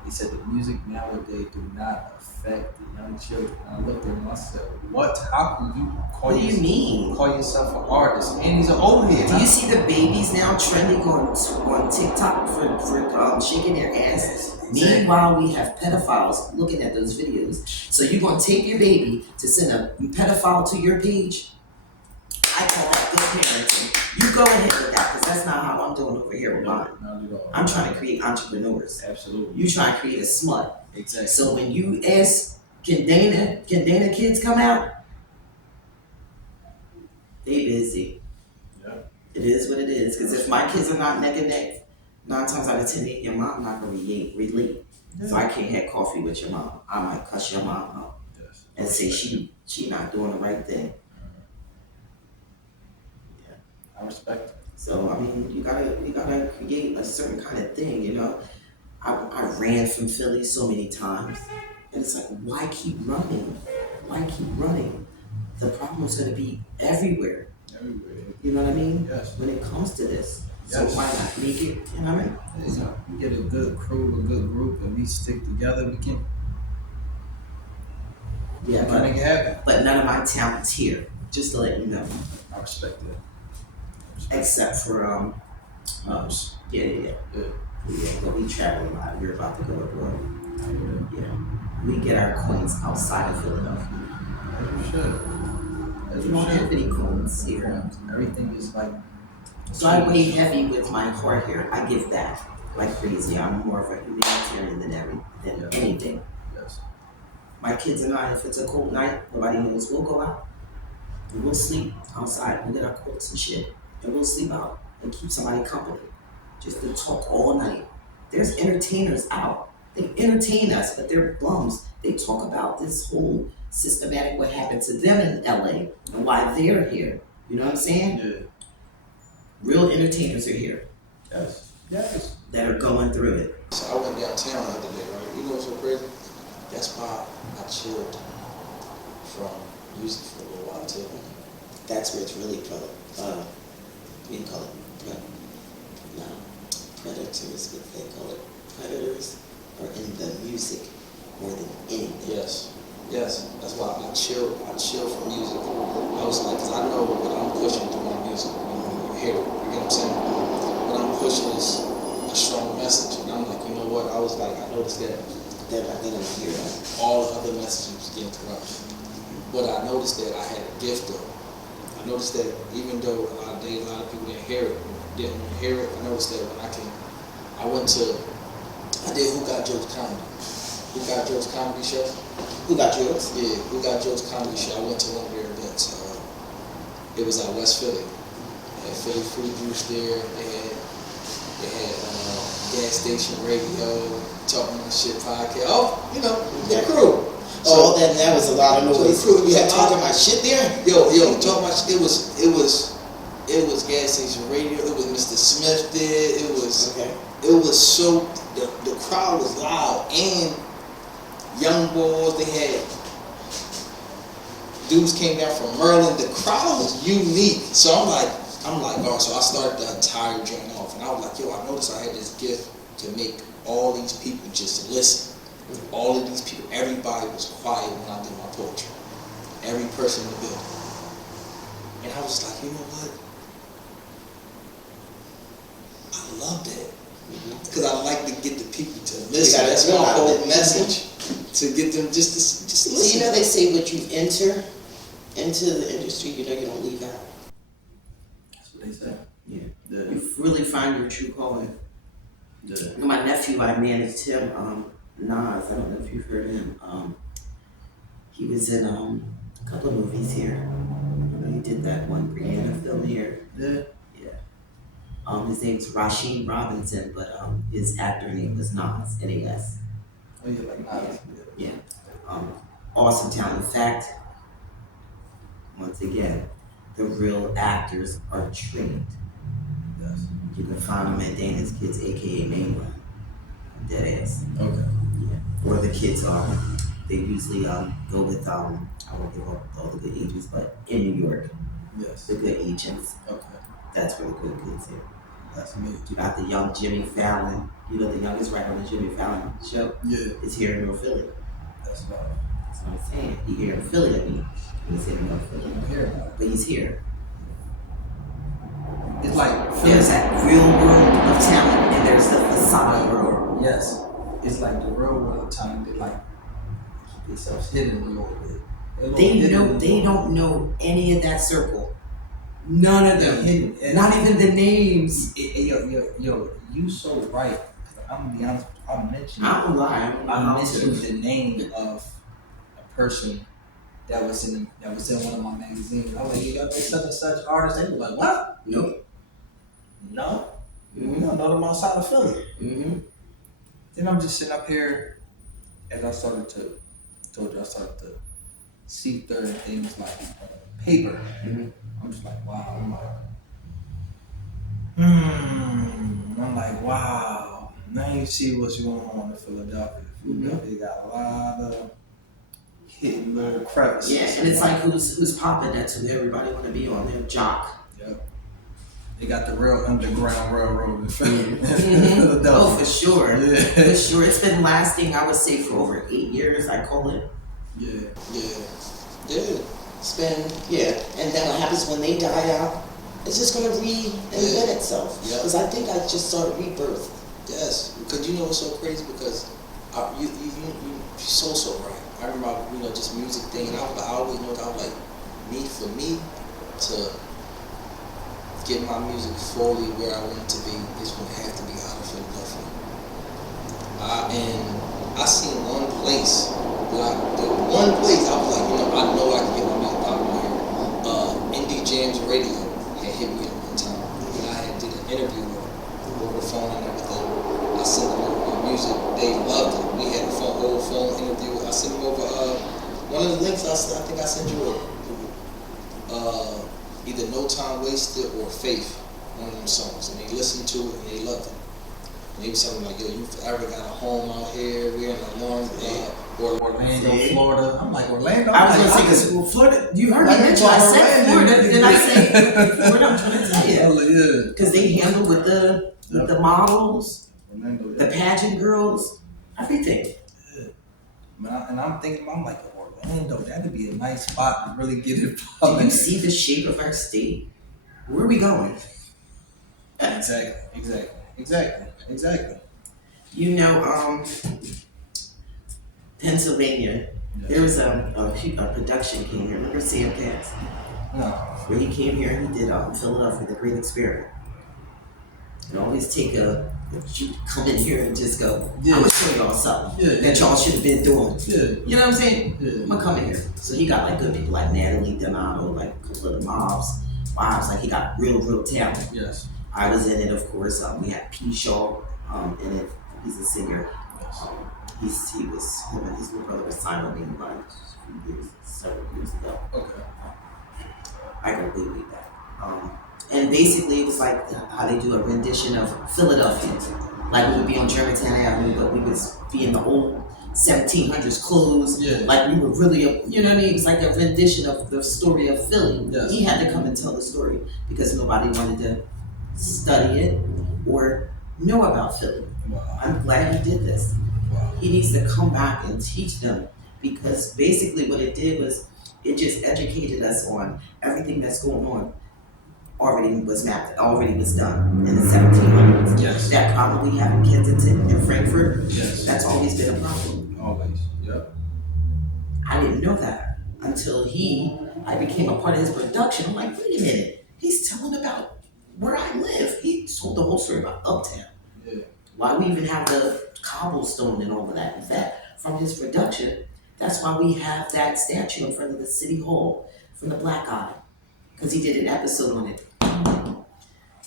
he said the music nowadays do not affect the young children. And I looked at myself, what? How can you call What do you mean? call yourself an artist? And he's an old head. Do you see the babies now trending on TikTok for shaking their ass? Meanwhile, we have pedophiles looking at those videos. So you're gonna take your baby to send a pedophile to your page? I call that good parenting. You go ahead with that, because that's not how I'm doing over here with mine. Not at all. I'm trying to create entrepreneurs. Absolutely. You trying to create a smut. Exactly. So when you ask, can Dana kids come out? They busy. Yeah. It is what it is. Because if my kids are not neck and neck, 9 times out of 10, your mom not gonna relate. Yeah. So I can't have coffee with your mom. I might cuss your mom out and say she not doing the right thing. I respect it. So I mean, you gotta create a certain kind of thing, you know. I ran from Philly so many times, and it's like, why keep running? Why keep running? The problem is gonna be everywhere. You know what I mean? Yes. When it comes to this, Yes. so why not make it? You know what I mean? You know, we get a good crew, a good group, and we stick together. We can make it happen. But none of my talent's here. Just to let you know. I respect that. Except for yeah. But we travel a lot. We're about to go abroad. Yeah. We get our coins outside of Philadelphia. As you should. We don't have any coins here. Everything is like. So I weigh heavy with my heart here. I give that like crazy. I'm more of a humanitarian than anything. Yes. My kids and I, if it's a cold night, nobody knows, we'll go out and we'll sleep outside. We'll get our coats and shit, and we'll sleep out and keep somebody company, just to talk all night. There's entertainers out. They entertain us, but they're bums. They talk about this whole systematic what happened to them in LA and why they're here. You know what I'm saying? Yeah. Real entertainers are here. Yes. Yes. That are going through it. So I went downtown the other day, right? You know what's so crazy? That's why I chilled from music for a little while too. That's where it's really what do you call it? No, predators, what they call it. Predators are in the music more than anything. Yes. That's why I chill from music. I was like, cause I know what I'm pushing through my music. You hear it, you get what I'm saying? What I'm pushing is a strong message. And I'm like, you know what? I was like, I noticed that I didn't hear that. all the other messages was getting corrupted. But I noticed that I had a gift though. I noticed that even though a lot of people didn't hear it, I noticed that when I did Who Got Jokes Comedy. Who Got Jokes Comedy Show? Who Got Jokes? Yeah, Who Got Jokes Comedy Show. I went to one of their events. It was at West Philly. They had Philly Fruit Juice there. They had gas station radio, talking shit podcast. Oh, you know, the crew. So then that was a lot of noise. So the crew, You had talking about shit there? Yo, talking about shit. It was gas station radio. It was Mr. Smith there. It was so the crowd was loud and young boys. They had dudes came down from Maryland. The crowd was unique. So I'm like, oh, so I started the entire joint off, and I was like, yo, I noticed I had this gift to make all these people just listen. All of these people, everybody was quiet when I did my poetry. Every person in the building. And I was like, you know what? I love that. Because I like to get the people to listen. That's my whole message. To get them just listen. So you know they say what you enter into the industry, you know you don't leave out. That's what they say. Yeah. You really find your true calling. Yeah. My nephew, I managed him, Nas, I don't know if you've heard of him. He was in a couple of movies here. He did that one Brianna film here. Yeah. His name's Rasheed Robinson, but his actor name was Nas, N-A-S. Oh, yeah, like Nas. Yeah. Awesome talent. In fact, once again, the real actors are trained. Yes. You can find them at Dana's Kids, aka Mainline. Dead ass. Okay. Yeah. Or the kids they usually go with I won't give up all the good agents, but in New York, Yes. the good agents. Okay. That's where the good kids here. That's me. You got the young Jimmy Fallon. You know the youngest right on the Jimmy Fallon show. Yeah. Is here in North Philly. That's about it. That's what I'm saying. He here in Philly. I mean, he's here in North Philly. I'm here. But he's here. It's like There's that real world of talent, and there's the facade world. Yes. It's like the real world talent. They like keep themselves hidden a little bit. They don't know any of that circle. None of them. Hidden. Not even the names. Yo, you so right. I'm gonna be honest. I mentioned. I don't lie. I mentioned the name of a person that was in one of my magazines. I was like, you got this such and such artist. They were like, what? Nope. No, Mm-hmm. no, them outside of Philly. Mm-hmm. Then I'm just sitting up here as I started to see certain things like paper. Mm-hmm. I'm just like, wow. I'm like, wow. Now you see what's going on in Philadelphia. Philadelphia got a lot of hidden little crevices. Yeah, and it's like who's popping? That's who everybody want to be on. Their jock. Yep. They got the real underground railroad in Mm-hmm. Oh, for sure. Yeah. For sure. It's been lasting, I would say, for over 8 years, I call it. Yeah. It's been, and then what happens when they die out, it's just going to reinvent itself. Yeah. Because I think I just saw a rebirth. Yes, because you know what's so crazy, because you're so right. I remember, just music thing, and I always know that I was like, for me to get my music fully where I want it to be, it's going to have to be out of Philadelphia. And I seen one place, I was like, I know I can get my music popular here. Indie Jams Radio had hit me at one time, and I had did an interview with them over the phone and everything. I sent them over my music. They loved it. We had a whole phone interview. I sent them over one of the links. I think I sent you either No Time Wasted or Faith, one of them songs, and they listened to it and they loved it. And they was telling me like, yo, you ever got a home out here? We're in Orlando, Florida. I'm like, Orlando? I was going to say, because Florida, you heard me mention, I said Florida, then I say Florida, I'm trying to tell you. Because they handle with the models, Orlando, the pageant girls, everything. And I'm thinking, I'm like, Orlando, that'd be a nice spot to really get it. Do you see the shape of our state? Where are we going? Exactly. Pennsylvania, there was a production came here. Remember Sam Katz? No. Where he came here, he did Philadelphia, the Great Experiment. And always take you come in here and just go, I'm gonna show y'all something that y'all should have been doing. Yeah. You know what I'm saying? Yeah. I'm gonna come in here. So he got like good people like Natalie Donato, like a couple of the wives, like he got real talent. Yes. I was in it, of course. We had P. Shaw in it. He's a singer. Him and his little brother was signed with me like several years ago. Okay. I go way back. And basically, it was like how they do a rendition of Philadelphia. Like we would be on Germantown Avenue, but we would be in the old 1700s clothes. Yeah. Like we were really, you know what I mean? It was like a rendition of the story of Philly. Yes. He had to come and tell the story because nobody wanted to study it or know about Philly. Wow. I'm glad he did this. Wow. He needs to come back and teach them because basically what it did was it just educated us on everything that's going on. Already was done in the 1700s. Yes. That problem we have in Kensington and Frankfurt, Yes. that's always been a problem. Always. Yep. I didn't know that until I became a part of his production. I'm like, wait a minute, he's telling about where I live. He told the whole story about Uptown. Yeah. Why we even have the cobblestone and all of that. In fact, from his production, that's why we have that statue in front of the city hall from the Black-Eye. Because he did an episode on it.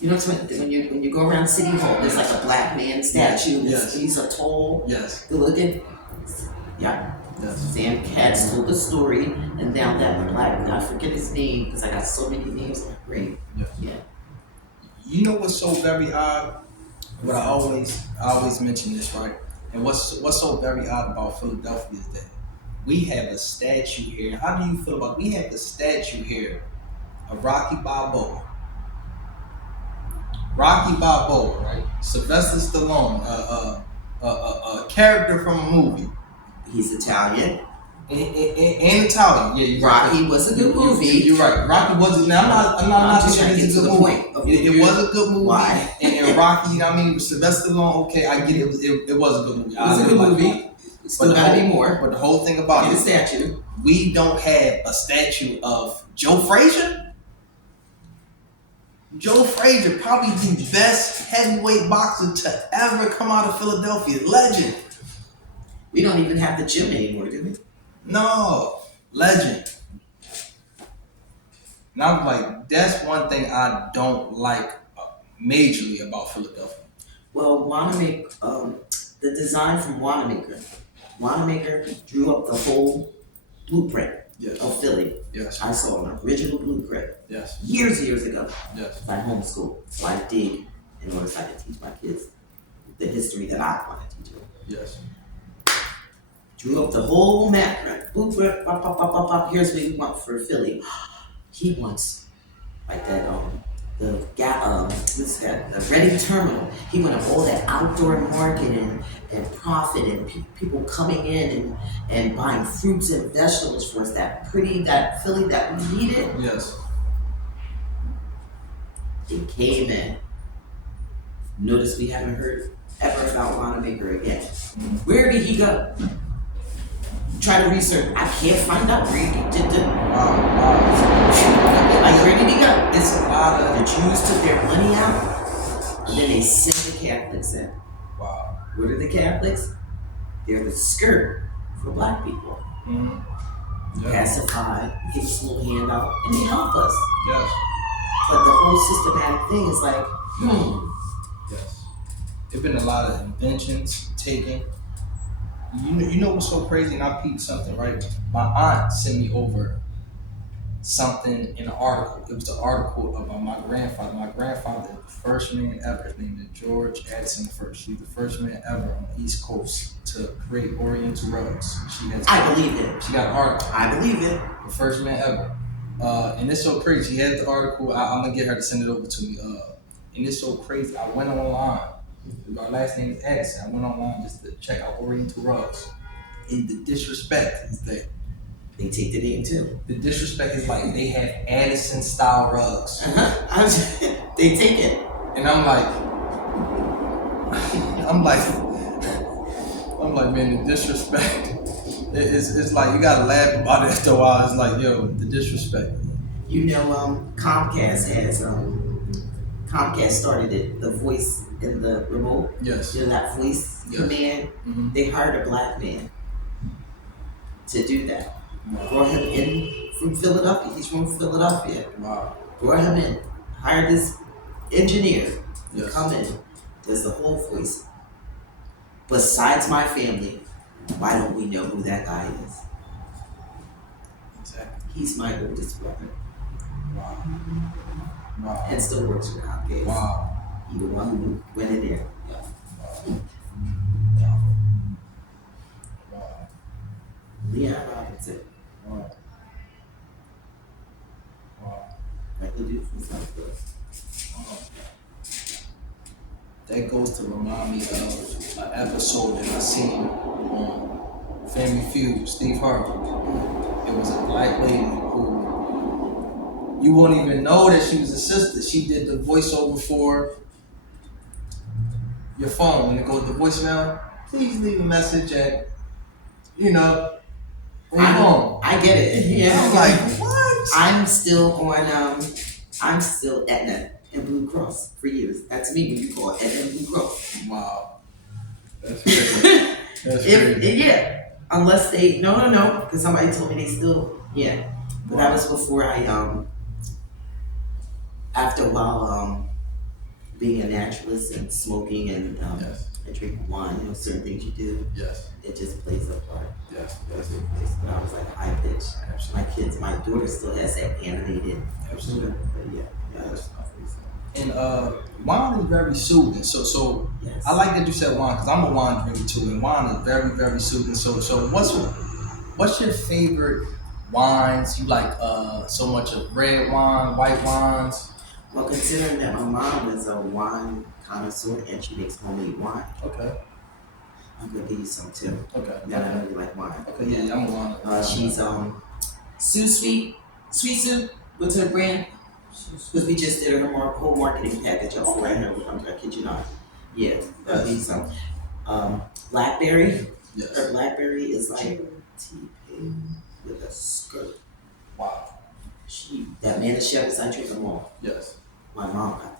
You know when you go around City Hall, there's like a black man statue. Yes. He's a tall, Yes. good looking. Yeah. Yes. Sam Katz told the story, and now that black guy, I forget his name because I got so many names in my brain. Yes. Yeah. You know what's so very odd? What I always mention this, right? And what's so very odd about Philadelphia is that we have a statue here. How do you feel about it? We have the statue here of Rocky Balboa. Rocky Balboa, right? Sylvester Stallone, a character from a movie. He's Italian. And Italian, yeah. Rocky was a good movie. You're right. Rocky was. Now I'm not just trying to get to the point. It was a good movie. Why? And Rocky, with Sylvester Stallone, okay, I get it. It was a good movie. It was a good movie. Still gotta be more. But the whole thing about the statue, we don't have a statue of Joe Frazier. Joe Frazier, probably the best heavyweight boxer to ever come out of Philadelphia. Legend. We don't even have the gym anymore, do we? No. Legend. And I'm like, that's one thing I don't like majorly about Philadelphia? Well, Wanamaker, the design from Wanamaker drew up the whole blueprint of Philly. Yes. I saw an original blueprint Yes. years ago. Yes. I homeschool, so I dig in order so I can teach my kids the history that I want to teach them. Yes. Drew up the whole map, right? Blueprint, pop, pop, pop, pop, pop. Here's what we want for Philly. He wants like that the Reading Terminal. He wanted all that outdoor market and profit and people coming in and buying fruits and vegetables for us. That Philly that we needed. Yes. It came in. Notice we haven't heard ever about Wanamaker again. Where did he go? Try to research. I can't find out where he did. Like, where did he go? It's a lot of the Jews took their money out, and then they sent the Catholics in. Wow. What are the Catholics? They're the skirt for black people. Mm-hmm. Yeah. Pacify, give us a little handout, and they help us. Yes. But the whole systematic thing is like, Yes. There've been a lot of inventions taken. You know what's so crazy? And I peeped something, right? My aunt sent me over something in an article. It was the article about my grandfather. My grandfather, the first man ever, his name is George Addison First. He's the first man ever on the East Coast to create Oriental rugs. I believe it. She got an article. I believe it. The first man ever. And it's so crazy. She had the article. I'm gonna get her to send it over to me. And it's so crazy. I went online. My last name is Addison. I went online just to check out Oriental rugs. And the disrespect is that they take the name too. The disrespect is like they have Addison style rugs. They take it. And I'm like, man, the disrespect. It's like you gotta laugh about it after a while. It's like, yo, the disrespect. You know, Comcast started it, the voice in the remote. Yes. You know, that voice command. Mm-hmm. They hired a black man to do that. Wow. Brought him in from Philadelphia. He's from Philadelphia. Wow. Brought him in. Hired this engineer to Yes. come in. Does the whole voice. Besides my family, why don't we know who that guy is? Exactly. He's my oldest brother. Wow. Wow. And still works for Comcast. Wow. He the one who went in there. Wow. Leon Robinson. Wow. Wow. Like the dude from South Coast. Wow. That goes to remind me of an episode that I seen on Family Feud, Steve Harvey. It was a black lady who you won't even know that she was a sister. She did the voiceover for your phone. When it goes to voicemail, please leave a message at, on your phone. I get it. Yeah. I'm like, what? I'm still Aetna and Blue Cross for years. That's me when you call it Aetna and Blue Cross. Wow. That's crazy. That's crazy. Yeah. Unless they, no, because somebody told me they still, yeah. But that was before after a while, being a naturalist and smoking and Yes. I drink wine, certain things you do, Yes. it just plays a part. Yes. But I was like high pitch. Absolutely. My daughter still has that animated. Absolutely. But yeah, that's not And wine is very soothing. So yes. I like that you said wine because I'm a wine drinker too, and wine is very, very soothing. So what's your favorite wines? You like so much of red wine, white wines? Well, considering that my mom is a wine connoisseur and she makes homemade wine, Okay. I'm gonna give you some too. Okay. Now I know you like wine. Okay. Yeah, I'm a wine. She's Sue Sweet. What's her brand? Because we just did her whole marketing package up for her. I kid you not. Yeah, that'll be some. Blackberry. Yes. Her Blackberry is like T.I.I with a skirt. Wow. That man is chef, I drink them all. Yes. My mom got that.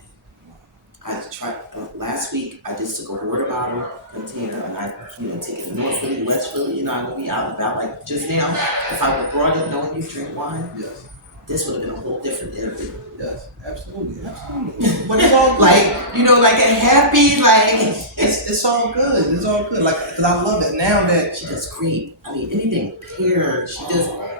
I tried last week. I just took a water bottle container and I, take it to North Philly, West Philly. I'm gonna be out and about like just now. If I would have brought it, knowing you drink wine, Yes. this would have been a whole different interview. Yes, absolutely. But it's all good. Like, you know, like a happy, like. It's all good. It's all good. Like, cause I love it now that She does great. I mean, anything pear,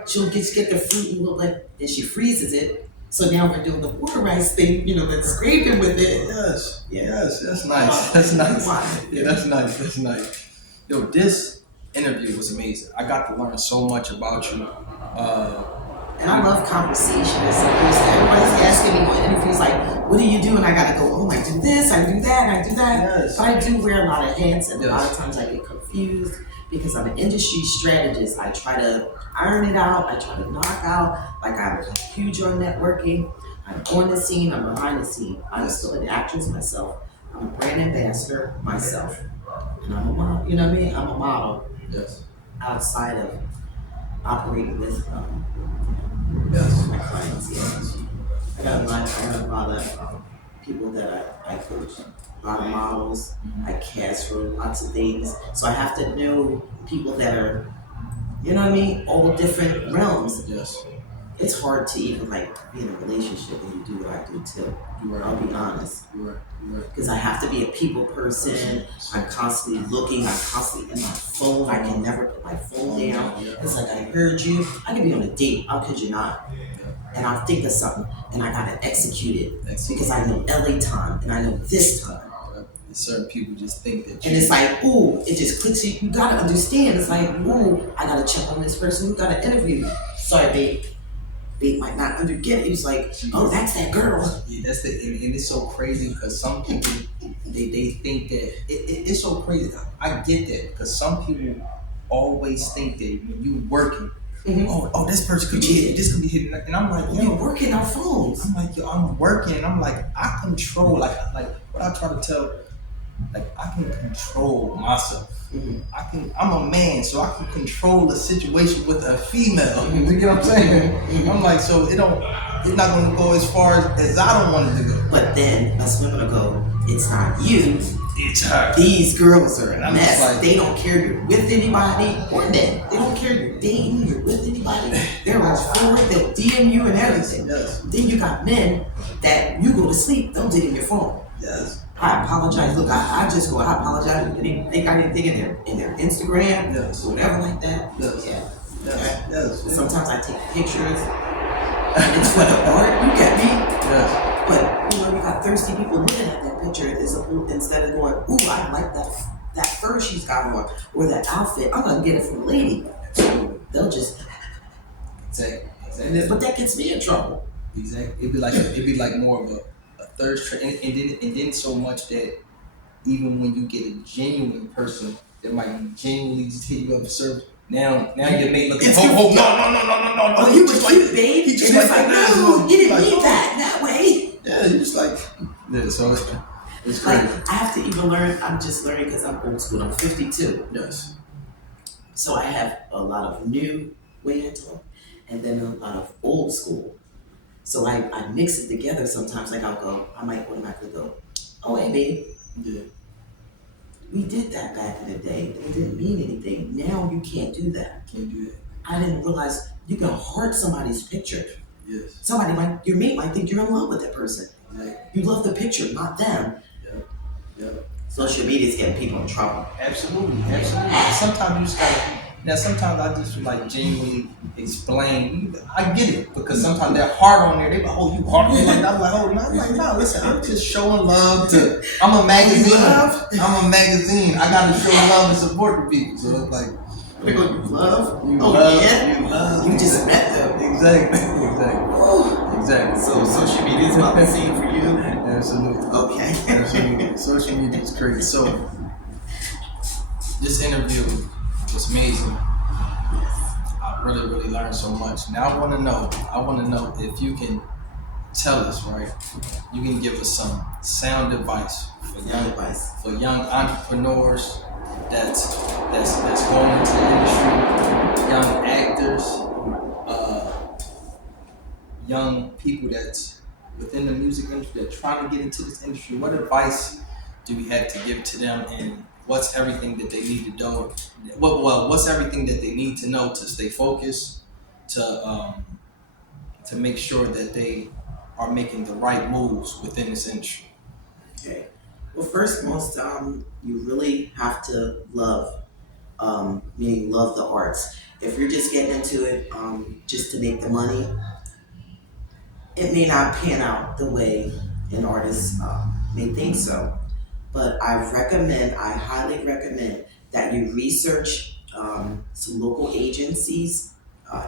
she'll get the fruit and then she freezes it. So now we're doing the water rice thing, you know, that's scraping with it. Yes, Yeah. yes, that's nice. That's nice. Yeah, that's nice. That's nice. Yo, this interview was amazing. I got to learn so much about you. And I love conversation. Everybody's asking me on interviews, like, what do you do? And I gotta go, oh, I do this, I do that, I do that. Yes. But I do wear a lot of hats, and Yes. a lot of times I get confused because I'm an industry strategist. I try to iron it out, I try to knock out, like I'm huge on networking. I'm on the scene, I'm behind the scene. I'm still an actress myself. I'm a brand ambassador myself. And I'm a model, you know what I mean? I'm a model Yes. outside of operating with Yes. my clients. Yes. I got a lot of people that I coach, a lot of models. I cast for lots of things. So I have to know people that are, you know what I mean, all different realms. Yes. It's hard to even like be in a relationship when you do what I do too. I'll be honest. You're right. Because I have to be a people person. I'm constantly looking. I'm constantly in my phone. I can never put my phone down. It's like I heard you. I can be on a date. How could you not? And I'll think of something and I gotta execute it because I know LA time and I know this time. Certain people just think that. And it's like, ooh, it just clicks you. You gotta understand. It's like, ooh, I gotta check on this person. You gotta interview. Sorry, babe. They might not get it. It's like, oh, that's that girl. Yeah, that's and it's so crazy because some people they think that it's so crazy. I get that because some people always think that when you working, oh, this person could be hitting, this could be hitting, and I'm like, yo, You're working on phones. I'm like, yo, I'm working, and I'm like, I control, like what I try to tell, like I can control myself. I'm a man, so I can control the situation with a female. You get what I'm saying? I'm like, so it's not gonna go as far as I don't want it to go. But then us women will go, it's not you. It's her. These girls are a I'm mess. just like, they don't care you're with anybody or that. They don't care you're dating, you're with anybody. They're all for it. They'll DM you and everything. Yes. Then you got men that you go to sleep, they'll dig in your phone. Yes. I apologize. Look, I just go, I apologize. They got anything in their Instagram, Yes. whatever like that. Yes. Yeah. Yes. Yes. Sometimes I take pictures. And it's for the art, you get me? Yes. But you know, you got thirsty people looking at that picture instead of going, ooh, I like that fur she's got on or that outfit. I'm gonna get it from the lady. So they'll just Exactly. but that gets me in trouble. Exactly. It'd be like more of a thirst trap, and then so much that even when you get a genuine person that might genuinely just hit you up for service. Now your mate looking. Oh, no. Oh, you was cute, babe. He just and like it's no, you didn't mean that way. Yeah, he just like. Yeah, so it's crazy. Like, I have to even learn. I'm just learning because I'm old school. I'm 52. Yes. So I have a lot of new way I talk, and then a lot of old school. So I mix it together sometimes. Like I might automatically go, oh, hey, babe. Yeah. We did that back in the day. It didn't mean anything. Now you can't do that. Can't do that. I didn't realize you can heart somebody's picture. Yes. Your mate might think you're in love with that person. Exactly. You love the picture, not them. Yep. Social media's getting people in trouble. Absolutely. Sometimes you just gotta. Now, sometimes I just like genuinely explain. I get it because sometimes they're hard on there. They like, oh, you hard on me like that. I'm like, oh, no. I'm like, no. Listen, I'm just showing love to. I'm a magazine. I'm a magazine. I gotta show love and support the people. So it's like, They go, you love? you Oh, love. yeah? You love. You just met them. Exactly. So social media's about the same for you? Absolutely. Okay. Absolutely. Social media is crazy. So this interview was amazing. I really learned so much. Now I want to know if you can tell us, right? You can give us some sound advice for young entrepreneurs that's going into the industry, young actors, young people that's within the music industry that trying to get into this industry. What advice do we have to give to them, and what's everything that they need to know? What's everything that they need to know to stay focused, to to make sure that they are making the right moves within this industry? Okay. Well, first, most you really have to love, meaning love the arts. If you're just getting into it just to make the money, it may not pan out the way an artist may think so. But I highly recommend that you research some local agencies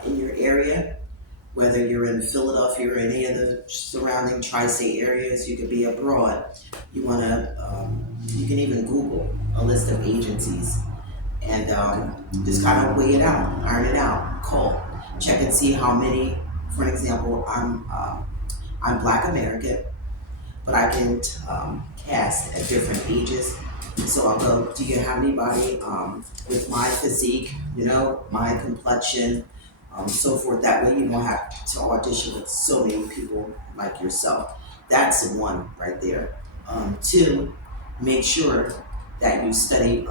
in your area, whether you're in Philadelphia or any of the surrounding tri-state areas. You could be abroad. You can even Google a list of agencies and just kind of weigh it out, iron it out, call, check and see how many. For an example, I'm Black American, but I can cast at different ages. So I'll go, do you have anybody with my physique, my complexion, so forth. That way you won't have to audition with so many people like yourself. That's the one right there. Two, make sure that you study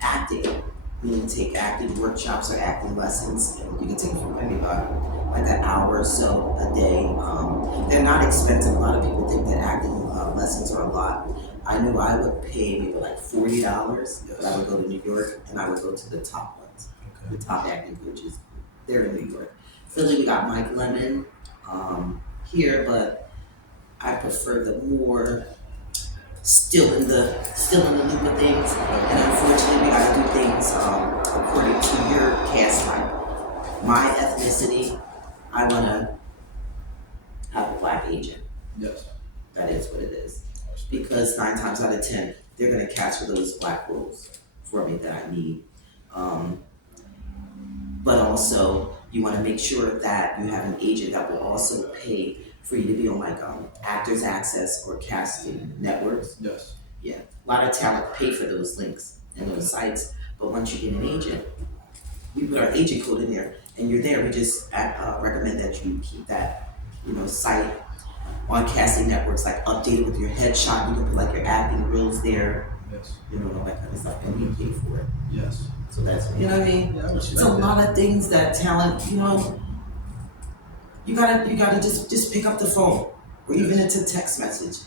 acting, meaning take acting workshops or acting lessons. And you can take from maybe about like an hour or so a day. They're not expensive. A lot of people think that acting lessons are a lot. I knew I would pay maybe like $40, but I would go to New York and I would go to the top ones, the top acting coaches. They're in New York. Philly, we got Mike Lemon here, but I prefer the more still in the loop of things, and unfortunately we gotta do things according to your cast type. My ethnicity, I wanna have a Black agent. Yes. That is what it is. Because 9 times out of 10, they're gonna cast for those Black roles for me that I need. But also, you wanna make sure that you have an agent that will also pay for you to be on like Actors Access or casting networks. Yes. Yeah, a lot of talent pay for those links and those sites, but once you get an agent, we put our agent code in there, and you're there. We just recommend that you keep that, site on casting networks, like updated with your headshot. You can put like your acting reels there, Yes. all that kind of stuff, and you pay for it. Yes. So that's, what I mean. Yeah, I respect It's a lot of things that talent, you gotta just pick up the phone, or even it's a text message.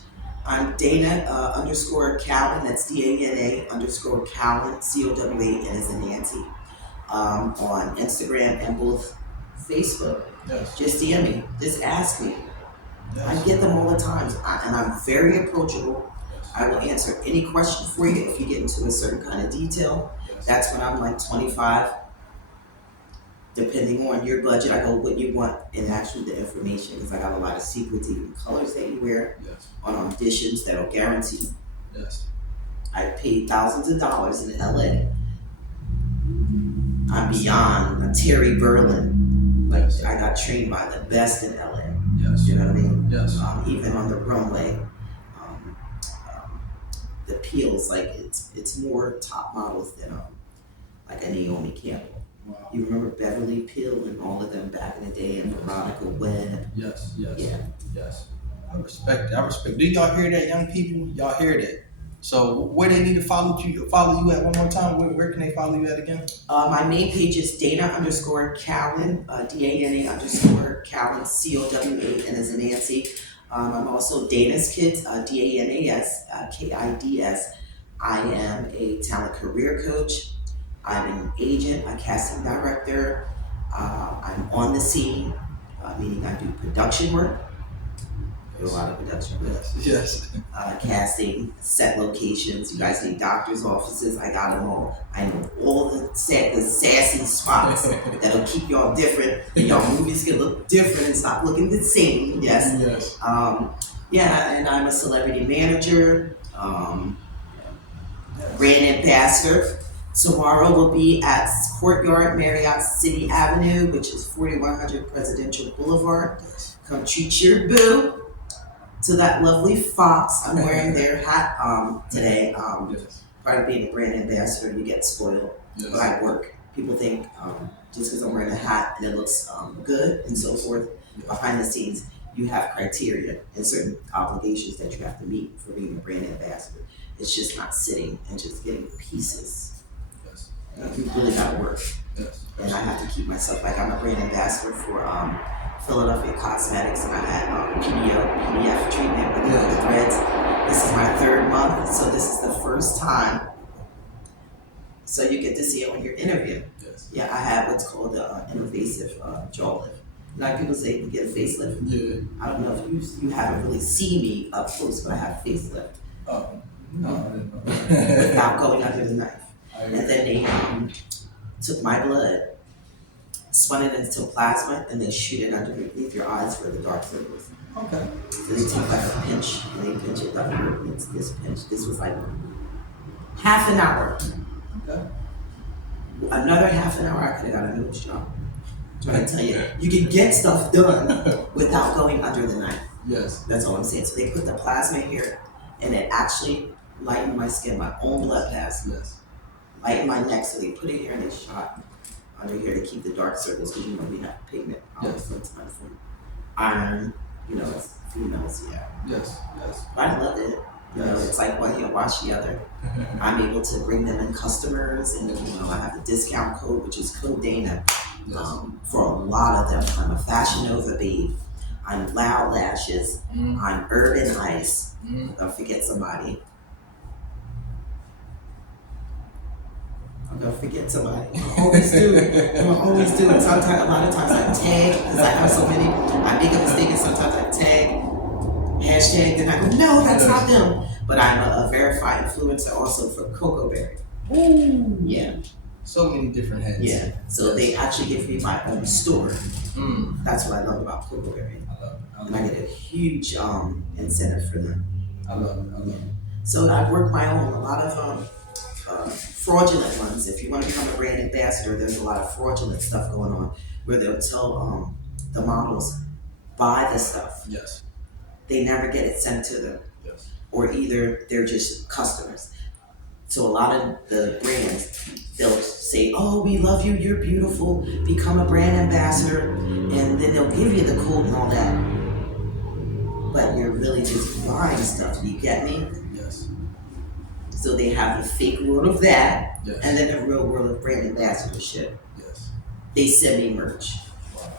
I'm Dana underscore Cowan, that's DANA underscore Cowan, COWA, and as in Nancy, on Instagram and both Facebook. Yes. Just DM me, just ask me. Yes. I get them all the time, and I'm very approachable. Yes. I will answer any question for you if you get into a certain kind of detail. Yes. That's when I'm like 25. Depending on your budget, I go what you want and actually the information, because I got a lot of secrets, even colors that you wear Yes. on auditions that'll guarantee. Yes. I paid thousands of dollars in LA. I'm beyond a Terry Berlin. Like, Yes. I got trained by the best in LA. Yes. You know what I mean? Yes. Even on the runway, the peels, like it's more top models than like a Naomi Campbell. Wow. You remember Beverly Peel and all of them back in the day, and Veronica Webb. Yes. Yes. Yeah. Yes. I respect it. I respect. Do y'all hear that, young people? Y'all hear that? So where they need to follow you at one more time? Where can they follow you at again? My main page is Dana underscore Cowan, DANA underscore Cowan, COWA, and as in Nancy. I'm also Dana's Kids, DANAS, KIDS. I am a talent career coach. I'm an agent, a casting director. I'm on the scene, meaning I do production work. Do a lot of production work. Yes. Casting, set locations. You guys need doctors' offices. I got them all. I know all the sassy spots that'll keep y'all different, and y'all movies can look different and stop looking the same. Yes. Yes. Yeah, and I'm a celebrity manager, brand ambassador. Tomorrow will be at Courtyard Marriott City Avenue, which is 4100 Presidential Boulevard. Come treat your boo to that lovely fox. I'm wearing their hat today. Yes. Part of being a brand ambassador, you get spoiled. Yes. But I work. People think just because I'm wearing a hat and it looks good and so forth, Yes. behind the scenes, you have criteria and certain obligations that you have to meet for being a brand ambassador. It's just not sitting and just getting pieces. Yes. You really gotta work. Yes. And I have to keep myself, like I'm a brand ambassador for Philadelphia Cosmetics, and I had PDF treatment with the threads. This is my 3rd month, so this is the first time. So you get to see it when you're interviewing. Yes. Yeah, I have what's called an invasive jaw lift. Like people say, you get a facelift. Yeah. I don't know if you haven't really seen me up close, but I have a facelift. Oh, no, I didn't know. Without going under the knife. And then they took my blood, spun it into plasma, and they shoot it underneath your eyes for the dark circles. Okay. So they take like a pinch, and they pinch it up here. It's this pinch. This was like half an hour. Okay. Another half an hour, I could have got a new job. Trying to tell you, you can get stuff done without going under the knife. Yes. That's all I'm saying. So they put the plasma here, and it actually lightened my skin, my own blood pass. Yes. Lightened my neck, so they put it here and they shot under here to keep the dark circles, because we have pigment sometimes from iron, it's females, yeah. Yes. Yes. But I love it. It's like one heel wash the other. I'm able to bring them in customers, and I have a discount code, which is code Dana. For a lot of them. I'm a Fashion Nova babe. I'm Loud Lashes. I'm Urban Ice. Don't forget somebody. I'm gonna forget somebody. I always do. And sometimes, a lot of times I tag, because I have so many. I make a mistake, and sometimes I tag, hashtag, then I go, no, that's not them. But I'm a verified influencer also for Cocoa Berry. Ooh. Yeah. So many different heads. Yeah. So they actually give me my own store. That's what I love about Cocoa Berry. I love it. And I get a huge incentive for them. I love it. So I've worked my own. A lot of fraudulent ones. If you want to become a brand ambassador, there's a lot of fraudulent stuff going on where they'll tell the models, buy the stuff. Yes. They never get it sent to them. Yes. Or either they're just customers. So a lot of the brands, they'll say, oh, we love you, you're beautiful, become a brand ambassador, and then they'll give you the code and all that. But you're really just buying stuff, you get me? Yes. So they have the fake world of that, yes. And then the real world of brand ambassadorship. Yes. They send me merch. Wow.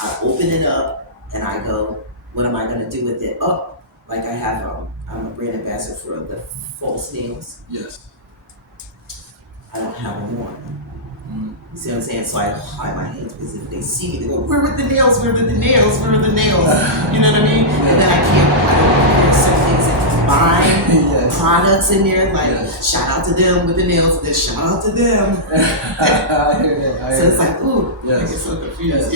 I open it up and I go, what am I gonna do with it? Oh, like I have, I'm a brand ambassador for the false nails. Yes. I don't have them on. You see what I'm saying? So I hide my hands, because if they see me, they go, where were the nails? Where are the nails? Where are the nails? You know what I mean? And then I don't wear some things that combine products in there, like shout out to them with the nails, then shout out to them. I hear that. So it's like, ooh, yes. I get so confused.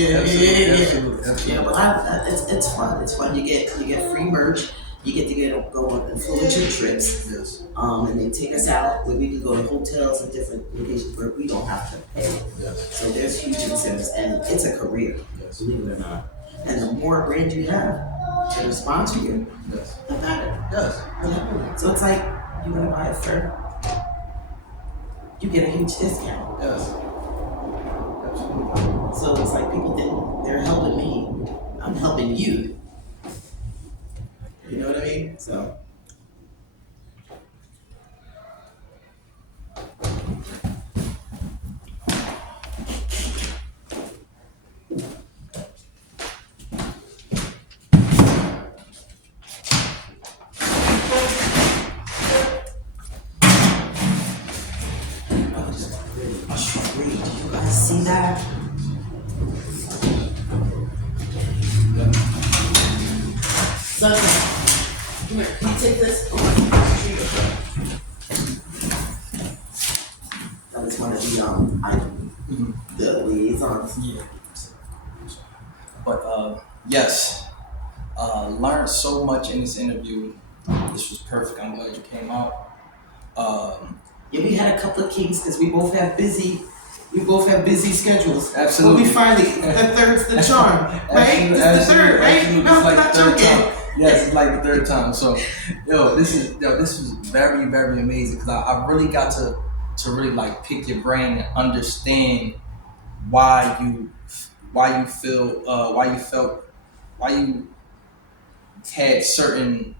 Yeah, but it's fun. It's fun. You get free merch. You get to go on influencer trips. Yes. And they take us out where we can go to hotels and different locations where we don't have to pay. Yes. So there's huge incentives, and it's a career, believe it or not. And the more brand you have that sponsor you, the better. Yes. Yeah. So it's like, you want to buy a fur, you get a huge discount. Yes. Absolutely. So it's like people think they're helping me, I'm helping you. You know what I mean? So. You guys see that? Son, come here. Can you take this? That was one of the liaisons. Yeah. But yes, learned so much in this interview. This was perfect. I'm glad you came out. Yeah, we had a couple of kinks because we both have busy schedules. Absolutely. But we finally, the third's the charm, right? This is the third, right? Absolutely. No, It's like not the third joking. time. Yes, it's like the third time. So, this was very, very amazing, because I really got to really like pick your brain and understand why you had certain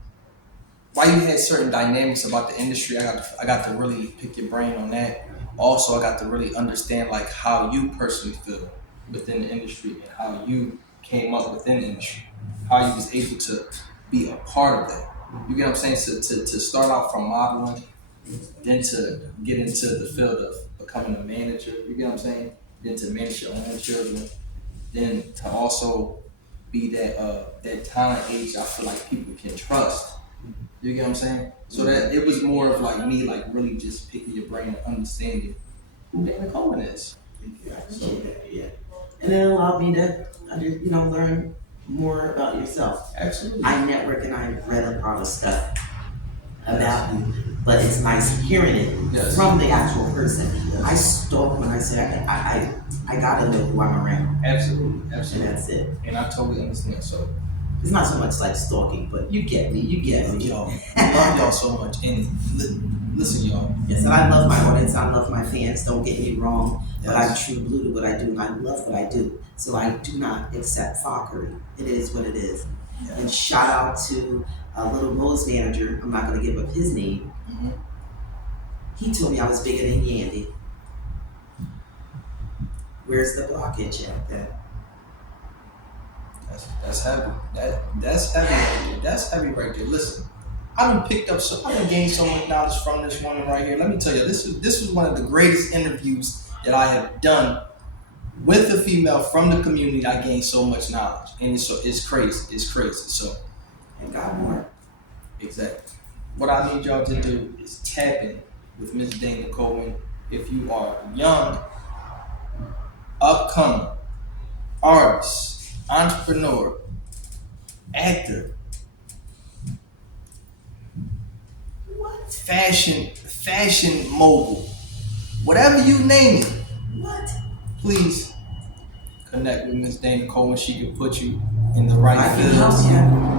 dynamics about the industry. I got to really pick your brain on that. Also, I got to really understand like how you personally feel within the industry and how you came up within the industry, how you was able to be a part of that. You get what I'm saying? So to start out from modeling, then to get into the field of becoming a manager, you get what I'm saying? Then to manage your own children, then to also be that talent age I feel like people can trust. You get what I'm saying? So that it was more of like me like really just picking your brain and understanding who Dana Cowan is. Yeah, I appreciate that. Yeah, and it allowed me to, learn more about yourself. Absolutely. I network and I read a lot of stuff about you, but it's nice hearing it from the actual person. I stalk when I say I gotta know who I'm around. Absolutely. And that's it. And I totally understand. So it's not so much like stalking, but you get me. Love y'all. I love y'all so much. And listen, y'all. Yes, and I love my audience. I love my fans. Don't get me wrong. But I'm true blue to what I do, and I love what I do. So I do not accept fuckery. It is what it is. Yes. And shout out to a little Rose manager. I'm not going to give up his name. Mm-hmm. He told me I was bigger than Yandy. Where's the blockage at then? That's heavy. That's heavy right there. That's heavy right there. Listen, I done gained so much knowledge from this woman right here. Let me tell you, this was one of the greatest interviews that I have done with a female from the community. I gained so much knowledge, and it's crazy. It's crazy. So, and got more. Exactly. What I need y'all to do is tap in with Miss Dana Cowan. If you are young, upcoming artist, entrepreneur, actor, fashion mogul, whatever you name it. Please connect with Miss Dana Cowan. She can put you in the right fields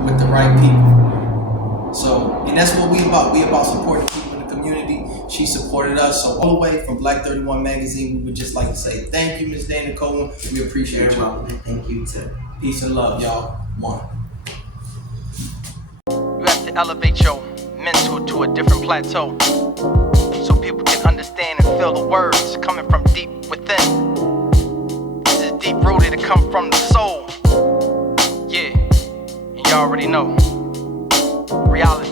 with the right people. So, and that's what we about. We about supporting people in the community. She supported us. So all the way from BLA.31 magazine, we would just like to say thank you, Miss Dana Cowan. We appreciate you. Welcome, and thank you too. Peace and love, y'all. One. You have to elevate your mental to a different plateau so people can understand and feel the words coming from deep within. This is deep rooted, it come from the soul. Yeah, and you already know. Reality.